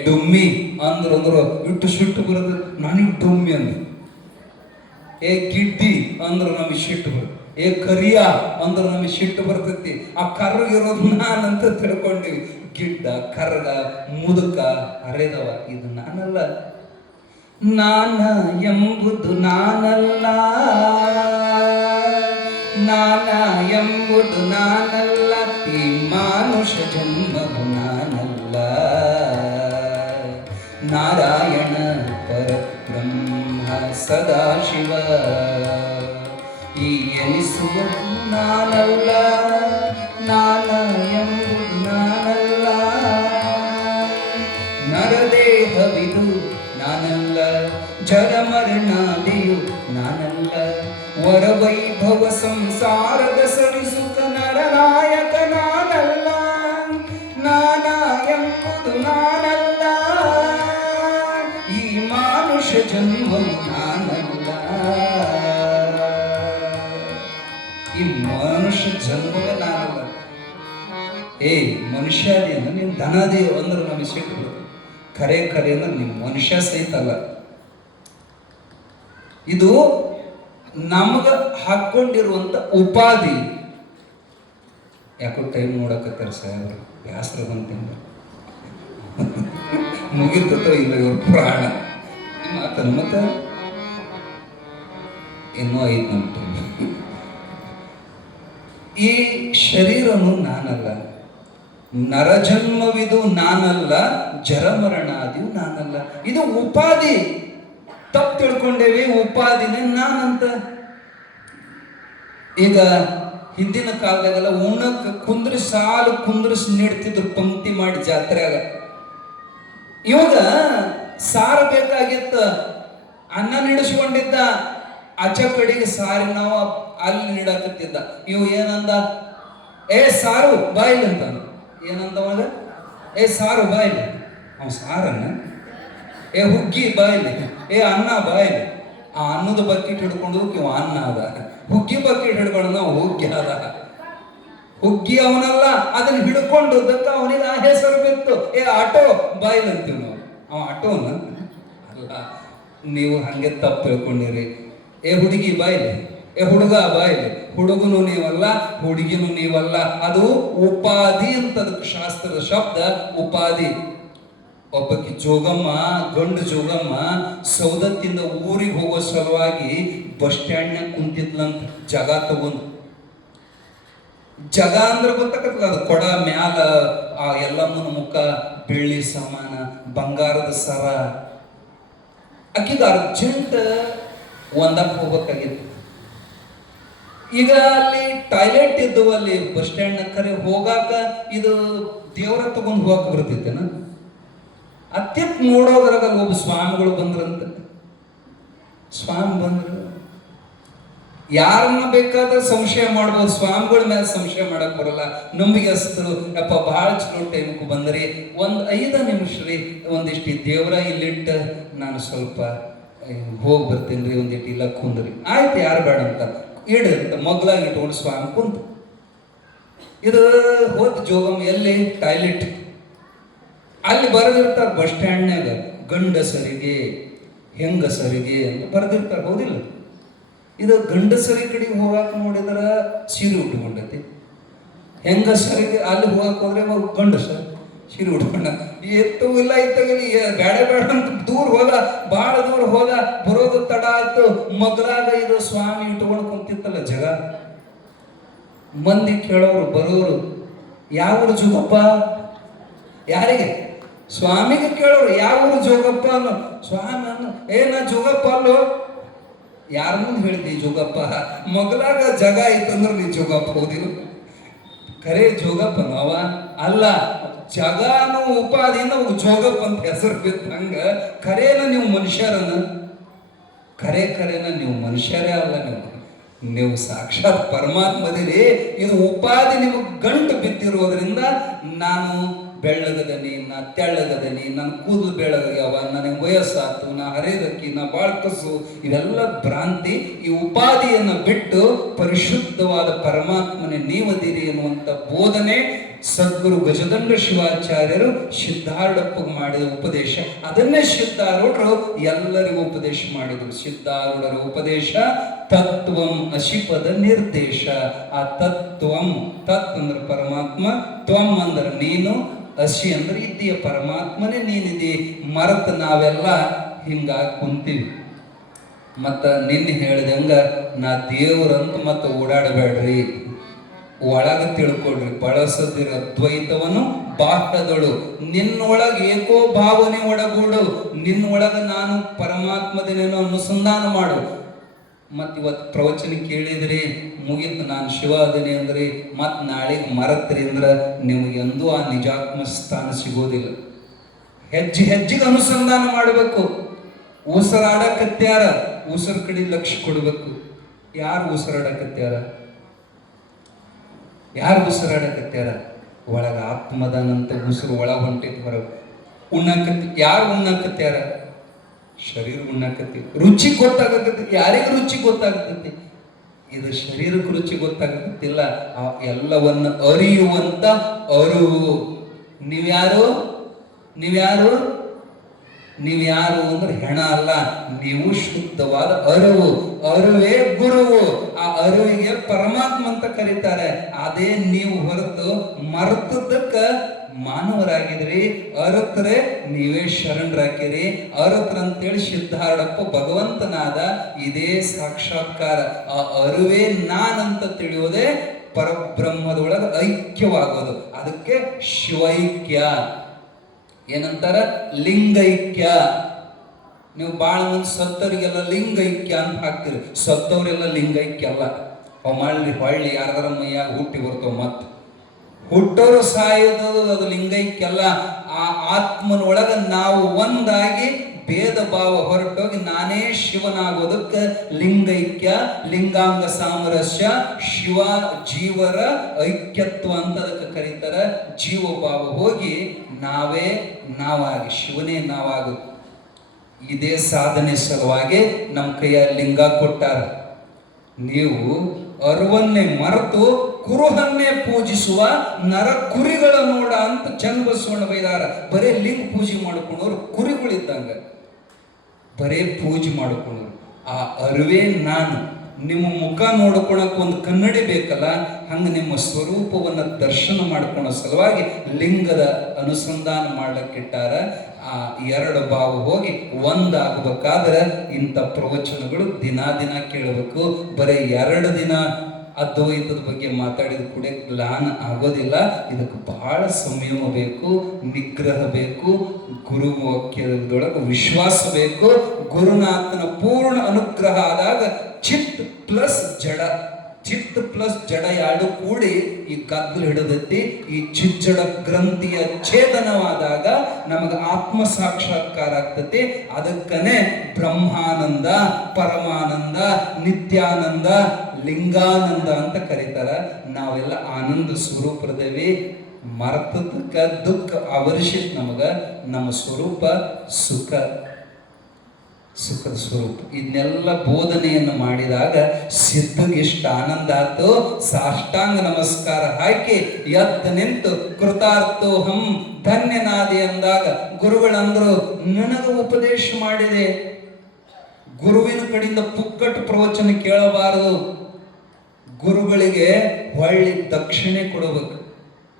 ಡುಮ್ಮಿ ಅಂದ್ರು ಇಟ್ಟು ಸಿಟ್ಟು ಬರೋದು. ನನಗೆ ಡುಮ್ಮಿ ಅಂದ್ರು. ಗಿಡ್ಡಿ ಅಂದ್ರು ನಮಗೆ ಸಿಟ್ಟು ಬರೋದು. ಕರಿಯ ಅಂದ್ರೆ ನಮಗೆ ಸಿಟ್ಟು ಬರ್ತೈತಿ. ಆ ಕರ್ರಗಿರೋದು ನಾನಂತ ತಿಳ್ಕೊಂಡಿವಿ. ಗಿಡ್ಡ, ಕರ್ಗ, ಮುದುಕ, ಹರಿದವ, ಇದು ನಾನಲ್ಲ. ನಾನ ಎಂಬುದು ನಾನಲ್ಲ, ನಾನ ಎಂಬುದು ನಾನಲ್ಲ, ಈ ಮಾನುಷ ಜನ್ಮವು ನಾನಲ್ಲ. ನಾರಾಯಣ ಪರಬ್ರಹ್ಮ ಸದಾಶಿವ, ಈ ಎನಿಸುವ ನಾನಲ್ಲ, ನಾನ ಎಂಬುದು ನಾನಲ್ಲ. ನರದೇಹವಿದು ನಾನಲ್ಲ, ಜಲಮರಣಾದಿಯು ನಾನಲ್ಲ. ವರವೈಭವ ಸಂಸಾರದ ಸರಿಸುತ್ತ ನರನಾಯಕ ನಾನಲ್ಲ. ನಾನ ಎಂಬುದು ನಾನಲ್ಲ, ಈ ಮಾನುಷ ಜನ್ಮವು ನಾನಲ್ಲ. ಈ ಮನುಷ್ಯ ಜನ್ಮವೇ ನಾನಲ್ಲ. ಮನುಷ್ಯ ಅದೇನು, ನೀನು ದನದೇ ಅಂದ್ರೆ ನಮಗೆ ಸಿಟ್ಟು. ಖರೆ ಅಂದ್ರೆ ನಿಮ್ಮ ಮನುಷ್ಯ ಸಹಿತ ಅಲ್ಲ. ಇದು ನಮ್ಗ ಹಾಕೊಂಡಿರುವಂತ ಉಪಾಧಿ. ಯಾಕೋ ಟೈಮ್ ನೋಡಕತ್ತಾರ ಸಾಹೇಬ್ರು, ಬ್ಯಾಸರ ಬಂತಿಂದ ಮುಗಿತೋ ಇಲ್ಲ ಇವ್ರ ಪ್ರಾಣ ಮಾತನ್ ಮತ್ತ ಇನ್ನೂ 5 ನಿಮಿಷ. ಈ ಶರೀರನು ನಾನಲ್ಲ, ನರಜನ್ಮವಿದು ನಾನಲ್ಲ, ಜರಮರಣಾದಿವು ನಾನಲ್ಲ. ಇದು ಉಪಾಧಿ. ತಪ್ಪು ತಿಳ್ಕೊಂಡೇವಿ, ಉಪಾಧಿನೇ ನಾನಂತ. ಈಗ ಹಿಂದಿನ ಕಾಲದಾಗೆಲ್ಲ ಉಣ್ಣಕ್ಕೆ ಸಾಲು ಕುಂದ್ರಿಸಿ ನೀಡ್ತಿದ್ರು ಪಂಕ್ತಿ ಮಾಡಿ ಜಾತ್ರೆಯಾಗ. ಇವಾಗ ಸಾರ ಬೇಕಾಗಿತ್ತ, ಅನ್ನ ನಿಡಿಸ್ಕೊಂಡಿದ್ದ, ಆಚ ಕಡೆಗೆ ಸಾರಿ ನಾವು ಅಲ್ಲಿ ನೀಡಾಕತ್ತಿದ್ದ. ಇವು ಏನಂದ, ಏ ಸಾರು ಬಾಯಿಲಿ ಅಂತ. ಏನಂದ ಅವಾಗ, ಏ ಸಾರು ಬಾಯಿಲಿ. ಅವ ಸಾರನ್ನ, ಏ ಹುಗ್ಗಿ ಬಾಯಿಲಿ, ಏ ಅನ್ನ ಬಾಯಿಲಿ. ಆ ಅನ್ನದ ಬಕೆಟ್ ಹಿಡ್ಕೊಂಡು ಇವ ಅನ್ನ ಅದ, ಹುಗ್ಗಿ ಬಕೆಟ್ ಹಿಡ್ಕೊಂಡು ನಾವು ಹುಗ್ಗಿ ಅದ. ಹುಗ್ಗಿ ಅವನಲ್ಲ, ಅದನ್ನ ಹಿಡ್ಕೊಂಡದ್ದಕ್ಕ ಅವನಿಗೆ ಆ ಹೆಸರು ಬಿತ್ತು, ಏ ಆಟೋ ಬಾಯಿಲ್ ಅಂತೀವಿ ನಾವು. ಅವ ಆಟೋನ ಅಲ್ಲ. ನೀವು ಹಂಗೆ ತಪ್ಪು ತಿಳ್ಕೊಂಡಿರಿ. ಏ ಹುಡುಗಿ ಬಾಯಿಲಿ, ಏ ಹುಡುಗ ಬಾಯಿಲಿ. ಹುಡುಗನು ನೀವಲ್ಲ, ಹುಡುಗಿನೂ ನೀವಲ್ಲ. ಅದು ಉಪಾಧಿ ಅಂತ ಅದಕ್ಕೆ ಶಾಸ್ತ್ರದ ಶಬ್ದ ಉಪಾಧಿ. ಒಬ್ಬಕ್ಕೆ ಜೋಗಮ್ಮ, ಗಂಡು ಜೋಗಮ್ಮ ಸೌದತ್ತಿಂದ ಊರಿಗೆ ಹೋಗೋ ಸಲುವಾಗಿ ಬಸ್ ಸ್ಟ್ಯಾಂಡ್ನಾಗ ಕುಂತಿದ್ಲಂತ ಜಗ ತಗೊಂಡು. ಜಗ ಅಂದ್ರೆ ಗೊತ್ತಾಗತ್ತಲ್ಲ, ಅದು ಕೊಡ ಮ್ಯಾಲ ಆ ಎಲ್ಲಮ್ಮನ ಮುಖ, ಬೆಳ್ಳಿ ಸಮಾನ, ಬಂಗಾರದ ಸರ. ಆಕಿಗ ಅರ್ಜೆಂಟ್ ಒಂದಕ್ಕೆ ಹೋಗ್ಬೇಕಾಗಿತ್ತು. ಈಗ ಅಲ್ಲಿ ಟಾಯ್ಲೆಟ್ ಇದ್ದವು ಅಲ್ಲಿ ಬಸ್ ಸ್ಟ್ಯಾಂಡ್ ಕರೆ ಹೋಗಾಕ. ಇದು ದೇವರ ತಗೊಂಡು ಹೋಗಕ್ಕೆ ಬರ್ತಿತ್ತೇನ. ಅತ್ಯಂತ ನೋಡೋದ್ರಾಗ ಒಬ್ಬ ಸ್ವಾಮಿಗಳು ಬಂದ್ರಂತ. ಸ್ವಾಮಿ ಬಂದ್ರು, ಯಾರನ್ನ ಬೇಕಾದ್ರೆ ಸಂಶಯ ಮಾಡ್ಬೋದು, ಸ್ವಾಮಿಗಳ ಮೇಲೆ ಸಂಶಯ ಮಾಡಕ್ ಬರಲ್ಲ. ನಂಬಿಗೆಸ್ತರು, ಯಪ್ಪ ಬಹಳ ಚಲೋ ಟೈಮ್ಗೂ ಬಂದ್ರಿ, 5 ನಿಮಿಷ ರೀ, ಒಂದಿಷ್ಟು ದೇವರ ಇಲ್ಲಿಟ್ಟ ನಾನು ಸ್ವಲ್ಪ ಹೋಗಿ ಬರ್ತೀನಿ ರೀ, ಒಂದಿಟ್ಟು ಇಲ್ಲ ಕುಂದ್ರಿ. ಆಯ್ತು, ಯಾರು ಬೇಡ ಅಂತ ಇಡ ಅಂತ ಮಗ್ಲಾಗಿ ಇಟ್ಕೊಂಡು ಸ್ವಾಮಿ ಕುಂತ. ಇದು ಹೋದ್ ಜೋಗಮ್ ಎಲ್ಲಿ ಟಾಯ್ಲೆಟ್ ಅಲ್ಲಿ ಬರೆದಿರ್ತಾರೆ ಬಸ್ ಸ್ಟ್ಯಾಂಡ್ನಾಗ, ಗಂಡಸರಿಗೆ ಹೆಂಗಸರಿಗೆ ಅಂತ ಬರೆದಿರ್ತಾರೆ, ಹೌದಿಲ್ಲ? ಇದು ಗಂಡಸರಿ ಕಡೆಗೆ ಹೋಗಾಕ ನೋಡಿದ್ರ ಸೀರೆ ಉಟ್ಕೊಂಡೈತಿ, ಹೆಂಗಸರಿಗೆ ಅಲ್ಲಿ ಹೋಗಕ್ ಹೋದ್ರೆ ಗಂಡಸ ಸೀರೆ ಉಟ್ಕೊಂಡ. ಎತ್ತು ಇಲ್ಲ ಇತ್ತಾಗಲಿ, ಬೇಡ ಬೇಡ ಅಂತ ದೂರ ಹೋದ, ಬಹಳ ದೂರ ಹೋದ, ಬರೋದು ತಡ ಆಯ್ತು. ಮಗಲಾಗ ಇದು ಸ್ವಾಮಿ ಇಟ್ಕೊಂಡು ಕುಂತಿತ್ತಲ್ಲ ಜಗ. ಮಂದಿ ಕೇಳೋರು ಬರೋರು, ಯಾವ ಜೋಗಪ್ಪ? ಯಾರಿಗೆ? ಸ್ವಾಮಿಗೆ ಕೇಳೋರು, ಯಾವ ಜೋಗಪ್ಪ ಅನ್ನೋ. ಸ್ವಾಮಿ ಅನ್ನು, ನಾ ಜೋಗಪ್ಪ ಅಲ್ಲೋ. ಯಾರ ಮುಂದೆ ಹೇಳಿದಿ ಜೋಗಪ್ಪ? ಮಗಲಾಗ ಜಗ ಇತ್ತಂದ್ರೆ ನೀ ಜೋಗಪ್ಪ ಹೋದಿಲ್ಲ. ಖರೆ ಜೋಗಪ್ಪ ನಾವ ಅಲ್ಲ, ಜಗಾನು ಉಪಾಧಿನ ಜೋಗಪ್ಪ ಅಂತ ಹೆಸರು ಬಿತ್ತಂಗ. ಖರೇನ ನೀವು ಮನುಷ್ಯರನ? ಖರೇನ ನೀವು ಮನುಷ್ಯರೇ ಅಲ್ಲ. ನೀವು ಸಾಕ್ಷಾತ್ ಪರಮಾತ್ಮದಿರಿ. ಇದು ಉಪಾಧಿ ನಿಮಗೆ ಗಂಟು ಬಿದ್ದಿರೋದ್ರಿಂದ ನಾನು ಬೆಳ್ಳಗದನಿ, ನಾ ತೆಳ್ಳಗದನಿ, ನನ್ನ ಕೂದಲು ಬೆಳ್ಳಗ್ಯಾವ, ನನಗೆ ವಯಸ್ಸಾತು, ನಾ ಹರಿದಕ್ಕಿ, ನಾ ಬಾಳ್ಕಸು, ಇವೆಲ್ಲ ಭ್ರಾಂತಿ. ಈ ಉಪಾಧಿಯನ್ನು ಬಿಟ್ಟು ಪರಿಶುದ್ಧವಾದ ಪರಮಾತ್ಮನೇ ನೀವದಿರಿ ಎನ್ನುವಂಥ ಬೋಧನೆ ಸದ್ಗುರು ಗಜದಂಡ ಶಿವಾಚಾರ್ಯರು ಸಿದ್ಧಾರೂಢಪ್ಪಗೆ ಮಾಡಿದ ಉಪದೇಶ. ಅದನ್ನೇ ಸಿದ್ಧಾರೂಢರು ಎಲ್ಲರಿಗೂ ಉಪದೇಶ ಮಾಡಿದರು. ಸಿದ್ಧಾರೂಢರ ಉಪದೇಶ ತತ್ವಂ ಅಶಿಪದ ನಿರ್ದೇಶ. ಆ ತತ್ವಂ, ತತ್ ಅಂದ್ರೆ ಪರಮಾತ್ಮ, ತ್ವಂ ಅಂದ್ರೆ ನೀನು, ಅಶಿ ಅಂದ್ರೆ ಇದ್ದೀಯ, ಪರಮಾತ್ಮನೇ ನೀನಿದಿ. ಮರೆತು ನಾವೆಲ್ಲ ಹಿಂಗಾಗಿ ಕುಂತೀವಿ. ಮತ್ತ ನಿನ್ನೆ ಹೇಳಿದಂಗ ನಾ ದೇವ್ರಂತ ಮತ್ತೆ ಓಡಾಡಬೇಡ್ರಿ, ಒಳಗ ತಿಳ್ಕೊಡ್ರಿ. ಬಳಸದಿರ ದ್ವೈತವನ್ನು ಬಾಹ್ಯದಳು, ನಿನ್ನೊಳಗೆ ಏಕೋ ಭಾವನೆ ಒಳಗೂಡು. ನಿನ್ನೊಳಗ ನಾನು ಪರಮಾತ್ಮದೇನೇನೋ ಅನುಸಂಧಾನ ಮಾಡು. ಮತ್ತು ಇವತ್ತು ಪ್ರವಚನ ಕೇಳಿದ್ರಿ, ಮುಗಿತು ನಾನು ಶಿವ ಅದೇನೆ ಅಂದ್ರಿ, ಮತ್ತು ನಾಳೆಗೆ ಮರತ್ರಿ ಅಂದ್ರೆ ನಿಮಗೆ ಎಂದೂ ಆ ನಿಜಾತ್ಮ ಸ್ಥಾನ ಸಿಗೋದಿಲ್ಲ. ಹೆಜ್ಜೆಗೆ ಅನುಸಂಧಾನ ಮಾಡಬೇಕು. ಉಸಿರಾಡಕತ್ಯಾರ, ಉಸಿರ ಕಡೆ ಲಕ್ಷ್ಯ ಕೊಡಬೇಕು. ಯಾರು ಉಸಿರಾಡಕತ್ಯಾರ? ಯಾರು ಉಸಿರಾಡಕತ್ಯಾರ? ಒಳಗ ಆತ್ಮದಾನಂತ ಉಸಿರು ಒಳಗ ಹೊಂಟಿತ್ತು ಹೊರಗೆ. ಉಣ್ಣಾಕತ್ತಿ, ಯಾರು ಉಣ್ಣಾಕತ್ಯಾರ? ಶರೀರ ಉಣ್ಣಾಕತ್ತಿ. ರುಚಿ ಗೊತ್ತಾಗತ್ತೈತಿ, ಯಾರಿಗೆ ರುಚಿ ಗೊತ್ತಾಗತೈತಿ? ಇದು ಶರೀರಕ್ಕೆ ರುಚಿ ಗೊತ್ತಾಗತ್ತಿಲ್ಲ. ಎಲ್ಲವನ್ನು ಅರಿಯುವಂತ ಅರಿವು. ನೀವ್ಯಾರು? ನೀವು ಯಾರು ಅಂದ್ರೆ ಹೆಣ ಅಲ್ಲ, ನೀವು ಶುದ್ಧವಾದ ಅರಿವು. ಅರಿವೇ ಗುರುವು. ಆ ಅರಿವಿಗೆ ಪರಮಾತ್ಮ ಅಂತ ಕರೀತಾರೆ. ಅದೇ ನೀವು ಹೊರತು ಮರ್ತದಕ್ಕ ಮಾನವರಾಗಿದ್ರಿ. ಅರತ್ರೆ ನೀವೇ ಶರಣರಾಕಿರಿ. ಅರತ್ರ ಅಂತೇಳಿ ಸಿದ್ಧಾರೂಢಪ್ಪ ಭಗವಂತನಾದ. ಇದೇ ಸಾಕ್ಷಾತ್ಕಾರ. ಆ ಅರಿವೇ ನಾನಂತ ತಿಳಿಯೋದೇ ಪರಬ್ರಹ್ಮದೊಳಗೆ ಐಕ್ಯವಾಗೋದು. ಅದಕ್ಕೆ ಶಿವೈಕ್ಯ. ಏನಂತಾರ? ಲಿಂಗೈಕ್ಯ. ನೀವು ಬಾಳ ಮಂದಿ ಸತ್ತವರಿಗೆಲ್ಲ ಲಿಂಗೈಕ್ಯ ಅಂತ ಹಾಕ್ತಿರಿ. ಸತ್ತವರೆಲ್ಲ ಲಿಂಗೈಕ್ಯ ಅಲ್ಲ. ಅವ್ ಮಾಡಲಿ ಹೊಳ್ಳಿ ಯಾರ್ದಾರ ಮೈಯಾಗ ಹುಟ್ಟಿ ಬರ್ತಾವ. ಮತ್ತೆ ಹುಟ್ಟೋರು ಸಾಯೋದು ಅದು ಲಿಂಗೈಕ್ಯ ಅಲ್ಲ. ಆ ಆತ್ಮನೊಳಗ ನಾವು ಒಂದಾಗಿ ಭೇದ ಭಾವ ಹೊರಟೋಗಿ ನಾನೇ ಶಿವನಾಗೋದಕ್ಕೆ ಲಿಂಗೈಕ್ಯ. ಲಿಂಗಾಂಗ ಸಾಮರಸ್ಯ. ಶಿವ ಜೀವರ ಐಕ್ಯತ್ವ ಅಂತ ಅದಕ್ಕೆ ಕರೀತಾರೆ. ಜೀವ ಭಾವ ಹೋಗಿ ನಾವೇ ನಾವಾಗಿ ಶಿವನೇ ನಾವಾಗೋದು. ಇದೇ ಸಾಧನೆ ಸಲುವಾಗಿ ನಮ್ಮ ಕೈಯ ಲಿಂಗ ಕೊಟ್ಟಾರ. ನೀವು ಅರುವನ್ನೇ ಮರೆತು ಕುರುಹನ್ನೇ ಪೂಜಿಸುವ ನರ ಕುರಿಗಳ ನೋಡ ಅಂತ ಚನ್ನಬಸವಣ್ಣ ಬೈದಾರ. ಬರೇ ಲಿಂಗ ಪೂಜೆ ಮಾಡ್ಕೊಂಡವ್ರು ಕುರಿಗಳಿದ್ದಂಗ. ಬರೇ ಪೂಜೆ ಮಾಡ್ಕೊಂಡವ್ರು. ಆ ಅರಿವೇ ನಾನು. ನಿಮ್ಮ ಮುಖ ನೋಡ್ಕೊಳಕ್ ಒಂದು ಕನ್ನಡಿ ಬೇಕಲ್ಲ, ಹಂಗ ನಿಮ್ಮ ಸ್ವರೂಪವನ್ನ ದರ್ಶನ ಮಾಡ್ಕೊಳ್ಳೋ ಸಲುವಾಗಿ ಲಿಂಗದ ಅನುಸಂಧಾನ ಮಾಡ್ಲಿಕ್ಕಿಟ್ಟಾರ. ಆ ಎರಡು ಭಾವ ಹೋಗಿ ಒಂದಾಗಬೇಕಾದ್ರೆ ಇಂಥ ಪ್ರವಚನಗಳು ದಿನ ಕೇಳಬೇಕು. ಬರೀ 2 ದಿನ ಅದ್ವೈತದ ಬಗ್ಗೆ ಮಾತಾಡಿದ ಕೂಡ ಜ್ಞಾನ ಆಗೋದಿಲ್ಲ. ಇದಕ್ಕೆ ಬಹಳ ಸಂಯಮ ಬೇಕು, ನಿಗ್ರಹ ಬೇಕು, ಗುರು ವಾಕ್ಯದೊಳಗೆ ವಿಶ್ವಾಸ ಬೇಕು. ಗುರುನಾಥನ ಪೂರ್ಣ ಅನುಗ್ರಹ ಆದಾಗ ಚಿತ್ ಪ್ಲಸ್ ಜಡ, ಚಿತ್ ಪ್ಲಸ್ ಜಡ ಎರಡು ಕೂಡಿ ಈ ಗದ್ದಲು ಹಿಡಿದೈತಿ. ಈ ಚಿಜ್ಜಡ ಗ್ರಂಥಿಯ ಛೇದನವಾದಾಗ ನಮಗೆ ಆತ್ಮ ಸಾಕ್ಷಾತ್ಕಾರ ಆಗ್ತತಿ. ಅದಕ್ಕನೆ ಬ್ರಹ್ಮಾನಂದ, ಪರಮಾನಂದ, ನಿತ್ಯಾನಂದ, ಲಿಂಗಾನಂದ ಅಂತ ಕರೀತಾರ. ನಾವೆಲ್ಲ ಆನಂದ ಸ್ವರೂಪದೇವಿ. ಮರ್ತದಕ್ಕ ದುಃಖ ಆವರಿಸಿತ್ ನಮಗ. ನಮ್ಮ ಸ್ವರೂಪ ಸುಖದ ಸ್ವರೂಪ. ಇದನ್ನೆಲ್ಲ ಬೋಧನೆಯನ್ನು ಮಾಡಿದಾಗ ಸಿದ್ಧಗೆ ಎಷ್ಟು ಆನಂದ ಆಯ್ತು. ಸಾಷ್ಟಾಂಗ ನಮಸ್ಕಾರ ಹಾಕಿ ಎದ್ದು ನಿಂತು ಕೃತಾರ್ಥೋಹಂ ಧನ್ಯನಾದೆ ಅಂದಾಗ ಗುರುಗಳಂದ್ರು, ನನಗೆ ಉಪದೇಶ ಮಾಡಿದೆ. ಗುರುವಿನ ಕಡೆಯಿಂದ ಪುಕ್ಕಟ್ಟು ಪ್ರವಚನ ಕೇಳಬಾರದು. ಗುರುಗಳಿಗೆ ಒಳ್ಳೆ ದಕ್ಷಿಣೆ ಕೊಡಬೇಕು.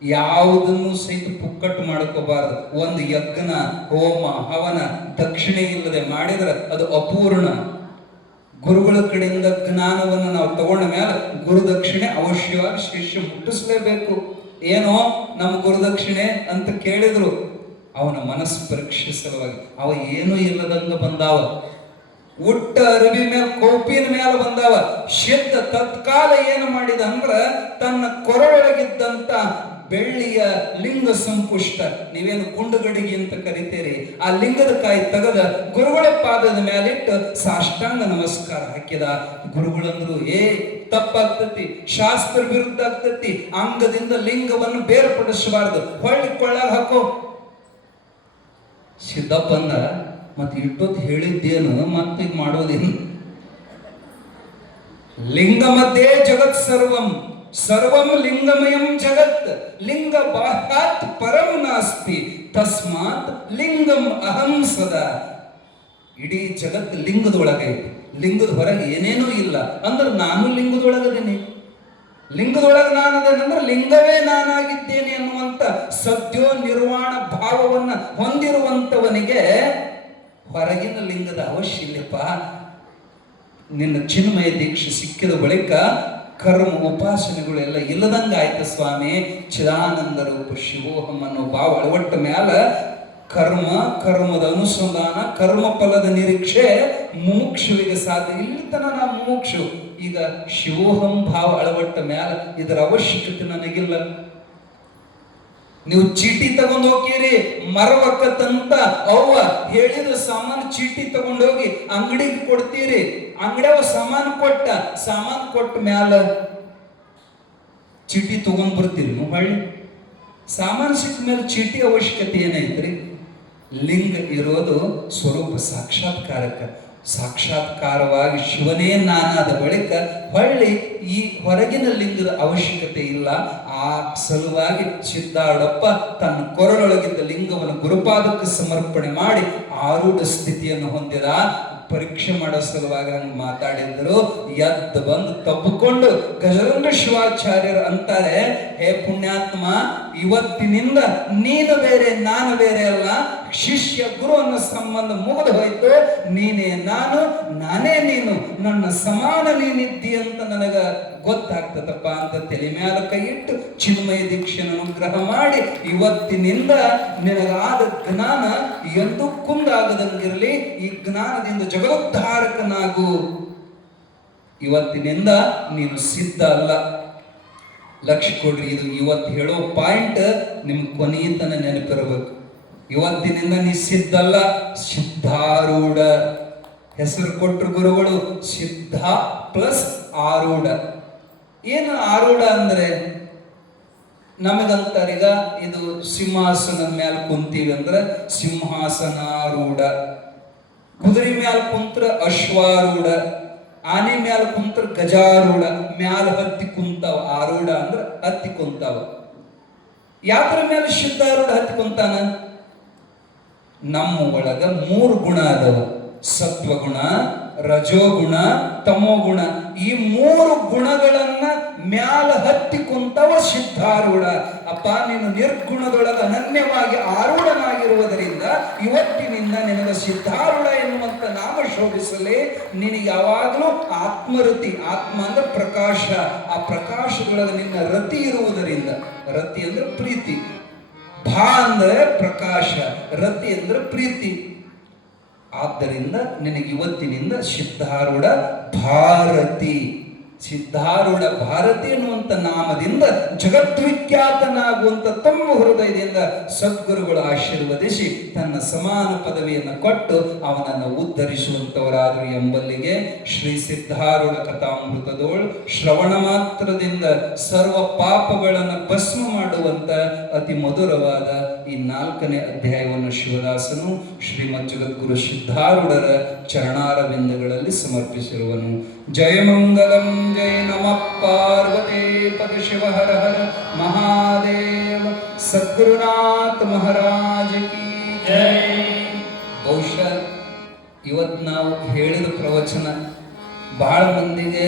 ಯಾವುದನ್ನು ಸಹಿತ ಪುಕ್ಕಟ್ಟು ಮಾಡ್ಕೋಬಾರದು. ಒಂದು ಯಜ್ಞ, ಹೋಮ, ಹವನ ದಕ್ಷಿಣೆ ಇಲ್ಲದೆ ಮಾಡಿದ್ರೆ ಅದು ಅಪೂರ್ಣ. ಗುರುಗಳ ಕಡೆಯಿಂದ ಜ್ಞಾನವನ್ನು ನಾವು ತಗೊಂಡ ಮೇಲೆ ಗುರುದಕ್ಷಿಣೆ ಅವಶ್ಯವಾಗಿ ಶಿಷ್ಯ ಮುಟ್ಟಿಸ್ಲೇಬೇಕು. ಏನೋ ನಮ್ಮ ಗುರುದಕ್ಷಿಣೆ ಅಂತ ಕೇಳಿದ್ರು. ಅವನ ಮನಸ್ಸು ಪರೀಕ್ಷೆ ಸಲುವಾಗಿ ಅವ ಏನೂ ಇಲ್ಲದಂಗ ಬಂದಾವ. ಉಟ್ಟ ಅರಿವಿ ಮೇಲೆ ಕೋಪಿನ ಮೇಲೆ ಬಂದಾವ. ಸಿದ್ಧ ತತ್ಕಾಲ ಏನು ಮಾಡಿದ ಅಂದ್ರ ತನ್ನ ಕೊರಳೊಳಗಿದ್ದಂತ ಬೆಳ್ಳಿಯ ಲಿಂಗ ಸಂಪುಷ್ಟ, ನೀವೇನು ಗುಂಡುಗಡಿಗೆ ಅಂತ ಕರಿತೀರಿ, ಆ ಲಿಂಗದ ಕಾಯಿ ತೆಗೆದ ಗುರುಗಳ ಪಾದದ ಮೇಲಿಟ್ಟು ಸಾಷ್ಟಾಂಗ ನಮಸ್ಕಾರ ಹಾಕಿದ. ಗುರುಗಳಂದ್ರು, ತಪ್ಪಾಗ್ತತಿ, ಶಾಸ್ತ್ರ ವಿರುದ್ಧ ಆಗ್ತತಿ. ಅಂಗದಿಂದ ಲಿಂಗವನ್ನು ಬೇರ್ಪಡಿಸಬಾರದು, ಹೊಳ್ಳಿ ಕೊಳ್ಳಾಗ ಹಾಕೋ. ಸಿದ್ದಪ್ಪಂದ ಮತ್ತೆ ಇಟ್ಟೊತ್ತು ಹೇಳಿದ್ದೇನು, ಮತ್ತೀಗ ಮಾಡೋದೇನು? ಲಿಂಗ ಮಧ್ಯೆ ಜಗತ್ ಸರ್ವಂ, ಸರ್ವಂ ಲಿಂಗಮಯಂ ಜಗತ್, ಲಿಂಗ ಬಾಹ್ಯಾತ್ ಪರಂ ನಾಸ್ತಿ, ತಸ್ಮಾತ್ ಲಿಂಗಂ ಅಹಂ ಸದಾ. ಇಡೀ ಜಗತ್ ಲಿಂಗದೊಳಗೈತಿ, ಲಿಂಗದ ಹೊರಗೆ ಏನೇನೂ ಇಲ್ಲ. ಅಂದ್ರೆ ನಾನು ಲಿಂಗದೊಳಗದೇನೆ. ಲಿಂಗದೊಳಗೆ ನಾನದೇನಂದ್ರೆ ಲಿಂಗವೇ ನಾನಾಗಿದ್ದೇನೆ ಅನ್ನುವಂಥ ಸದ್ಯೋ ನಿರ್ವಾಣ ಭಾವವನ್ನ ಹೊಂದಿರುವಂಥವನಿಗೆ ಹೊರಗಿನ ಲಿಂಗದ ಅವಶ್ಯ ಇಲ್ಲಪ್ಪ. ನಿನ್ನ ಚಿನ್ಮಯ ದೀಕ್ಷೆ ಸಿಕ್ಕಿದ ಬಳಿಕ ಕರ್ಮ ಉಪಾಸನೆಗಳು ಎಲ್ಲ ಇಲ್ಲದಂಗ ಆಯ್ತು ಸ್ವಾಮಿ. ಚಿದಾನಂದ ರೂಪ ಶಿವೋಹಂ ಅನ್ನೋ ಭಾವ ಅಳವಟ್ಟ ಮ್ಯಾಲ ಕರ್ಮದ ಅನುಸಂಧಾನ, ಕರ್ಮ ಫಲದ ನಿರೀಕ್ಷೆ ಮುಮುಕ್ಷುವಿಗೆ ಸಾಧ್ಯ. ಇಲ್ಲಿ ತನ ನಾ ಮುಮುಕ್ಷು. ಈಗ ಶಿವೋಹಂ ಭಾವ ಅಳವಟ್ಟ ಮ್ಯಾಲ ಇದರ ಅವಶ್ಯಕತೆ ನನಗಿಲ್ಲ. ನೀವು ಚೀಟಿ ತಗೊಂಡು ಹೋಗಿರಿ, ಮರವಕ್ಕಂತ ಅವ್ವ ಹೇಳಿದ ಸಾಮಾನು ಚೀಟಿ ತಗೊಂಡೋಗಿ ಅಂಗಡಿಗೆ ಕೊಡ್ತೀರಿ. ಅಂಗಡಿಯವ ಸಾಮಾನು ಕೊಟ್ಟ ಮ್ಯಾಲ ಚೀಟಿ ತಗೊಂಡ್ ಬರ್ತೀರಿ. ನೀವು ಹೊಳ್ಳಿ ಸಾಮಾನು ಸಿಕ್ಕ ಮೇಲೆ ಚೀಟಿ ಅವಶ್ಯಕತೆ ಏನೈತ್ರಿ? ಲಿಂಗ ಇರೋದು ಸ್ವರೂಪ ಸಾಕ್ಷಾತ್ಕಾರಕ್ಕೆ. ಸಾಕ್ಷಾತ್ಕಾರವಾಗಿ ಶಿವನೇ ನಾನಾದ ಬಳಿಕ ಹೊಳ್ಳಿ ಈ ಹೊರಗಿನ ಲಿಂಗದ ಅವಶ್ಯಕತೆ ಇಲ್ಲ. ಆ ಸಲುವಾಗಿ ಸಿದ್ಧಾರೂಢಪ್ಪ ತನ್ನ ಕೊರಳೊಳಗಿದ್ದ ಲಿಂಗವನ್ನು ಗುರುಪಾದಕ್ಕೆ ಸಮರ್ಪಣೆ ಮಾಡಿ ಆರೂಢ ಸ್ಥಿತಿಯನ್ನು ಹೊಂದಿದ. ಪರೀಕ್ಷೆ ಮಾಡೋ ಸಲುವಾಗಿ ಹಂಗೆ ಮಾತಾಡಿದ್ರು. ಎದ್ದು ಬಂದು ತಬ್ಬಿಕೊಂಡು ಗಜೇಂದ್ರ ಶಿವಾಚಾರ್ಯರು ಅಂತಾರೆ, ಹೇ ಪುಣ್ಯಾತ್ಮ, ಇವತ್ತಿನಿಂದ ನೀನು ಬೇರೆ ನಾನು ಬೇರೆ ಅಲ್ಲ, ಶಿಷ್ಯ ಗುರು ಅನ್ನೋ ಸಂಬಂಧ ಮುಗಿದು ಹೋಯ್ತು. ನೀನೇ ನಾನು, ನಾನೇ ನೀನು, ನನ್ನ ಸಮಾನ ನೀನಿದ್ದಿ ಅಂತ ನನಗ ಗೊತ್ತಾಗ್ತದಪ್ಪ ಅಂತ ತಲೆ ಮ್ಯಾಲ ಕೈ ಇಟ್ಟು ಚಿನ್ಮಯ ದೀಕ್ಷೆನ ಅನುಗ್ರಹ ಮಾಡಿ, ಇವತ್ತಿನಿಂದ ನಿನಗಾದ ಜ್ಞಾನ ಎಂದೂ ಕುಂದಾಗದಂಗಿರಲಿ, ಈ ಜ್ಞಾನದಿಂದ ಜಗೋದ್ಧಾರಕನಾಗು, ಇವತ್ತಿನಿಂದ ನೀನು ಸಿದ್ಧ ಅಲ್ಲ. ಲಕ್ಷ್ಯ ಕೊಡ್ರಿ, ಇದು ಇವತ್ತು ಹೇಳೋ ಪಾಯಿಂಟ್ ನಿಮ್ಗೆ ಕೊನೆಯತನ ನೆನಪಿರಬೇಕು. ಇವತ್ತಿನಿಂದ ನೀ ಸಿದ್ಧಲ್ಲ, ಸಿದ್ಧಾರೂಢ. ಹೆಸರು ಕೊಟ್ಟರು ಗುರುಗಳು, ಸಿದ್ಧ ಪ್ಲಸ್ ಆರೂಢ. ಏನು ಆರೂಢ ಅಂದ್ರೆ, ನಮಗಂತಾರೀಗ ಇದು ಸಿಂಹಾಸನದ ಮ್ಯಾಲ ಕುಂತೀವಿ ಅಂದ್ರೆ ಸಿಂಹಾಸನಾರೂಢ, ಕುದುರೆ ಮ್ಯಾಲ ಕುಂತ್ರ ಅಶ್ವಾರೂಢ, ಆನೆ ಮ್ಯಾಲ ಕುಂತ್ರ ಗಜಾರೂಢ. ಮ್ಯಾಲ ಹತ್ತಿ ಕುಂತಾವ. ಆರೂಢ ಅಂದ್ರೆ ಹತ್ತಿ ಕುಂತಾವ. ಯಾತ್ರ ಮೇಲೆ ಸಿದ್ಧಾರೂಢ ಹತ್ತಿ ಕುಂತಾನ? ನಮ್ಮ ಒಳಗ 3 ಗುಣ ಅದಾವ: ಸತ್ವಗುಣ, ರಜೋಗುಣ, ತಮೋಗುಣ. ಈ 3 ಗುಣಗಳನ್ನ ಮ್ಯಾಲ ಹತ್ತಿ ಕುಂತವ ಸಿದ್ಧಾರೂಢ. ಅಪ್ಪ, ನೀನು ನಿರ್ಗುಣದೊಳಗ ಅನನ್ಯವಾಗಿ ಆರೂಢನಾಗಿರುವುದರಿಂದ ಇವತ್ತಿನಿಂದ ನಿನಗ ಸಿದ್ಧಾರೂಢ ಎನ್ನುವಂತ ನಾಮ ಶೋಭಿಸಲಿ. ನಿನಗೆ ಯಾವಾಗಲೂ ಆತ್ಮರತಿ, ಆತ್ಮ ಅಂದ್ರೆ ಪ್ರಕಾಶ, ಆ ಪ್ರಕಾಶದೊಳಗ ನಿನ್ನ ರತಿ ಇರುವುದರಿಂದ, ರತಿ ಅಂದ್ರೆ ಪ್ರೀತಿ, ಭಾ ಅಂದ್ರೆ ಪ್ರಕಾಶ, ರತಿ ಅಂದ್ರೆ ಪ್ರೀತಿ. ಆದ್ದರಿಂದ ನಿನಗೆ ಇವತ್ತಿನಿಂದ ಸಿದ್ಧಾರೂಢ ಭಾರತಿ, ಸಿದ್ಧಾರೂಢ ಭಾರತಿ ಎನ್ನುವಂತ ನಾಮದಿಂದ ಜಗದ್ವಿಖ್ಯಾತನಾಗುವಂತ ತಮ್ಮ ಹೃದಯದಿಂದ ಸದ್ಗುರುಗಳು ಆಶೀರ್ವದಿಸಿ ತನ್ನ ಸಮಾನ ಪದವಿಯನ್ನು ಕೊಟ್ಟು ಅವನನ್ನು ಉದ್ಧರಿಸುವಂತವರಾದರು ಎಂಬಲ್ಲಿಗೆ ಶ್ರೀ ಸಿದ್ಧಾರೂಢ ಕಥಾಮೃತದೋಳು ಶ್ರವಣ ಮಾತ್ರದಿಂದ ಸರ್ವ ಪಾಪಗಳನ್ನು ಭಸ್ಮ ಮಾಡುವಂತ ಅತಿ ಮಧುರವಾದ ಈ 4ನೇ ಅಧ್ಯಾಯವನ್ನು ಶಿವದಾಸನು ಶ್ರೀಮದ್ ಜಗದ್ಗುರು ಸಿದ್ಧಾರೂಢರ ಚರಣಾರವಿಂದಗಳಲ್ಲಿ ಸಮರ್ಪಿಸಿರುವನು. ಜಯ ಮಂಗಲಂ, ಜಯ ನಮಃ ಪಾರ್ವತಿ ಪದ ಶಿವ ಹರ ಹರ ಮಹಾದೇವ. ಸದ್ಗುರುನಾಥ ಮಹಾರಾಜ ಕಿ ಜೈ. ಬಹುಶಃ ಇವತ್ತು ನಾವು ಹೇಳಿದ ಪ್ರವಚನ ಬಹಳ ಮಂದಿಗೆ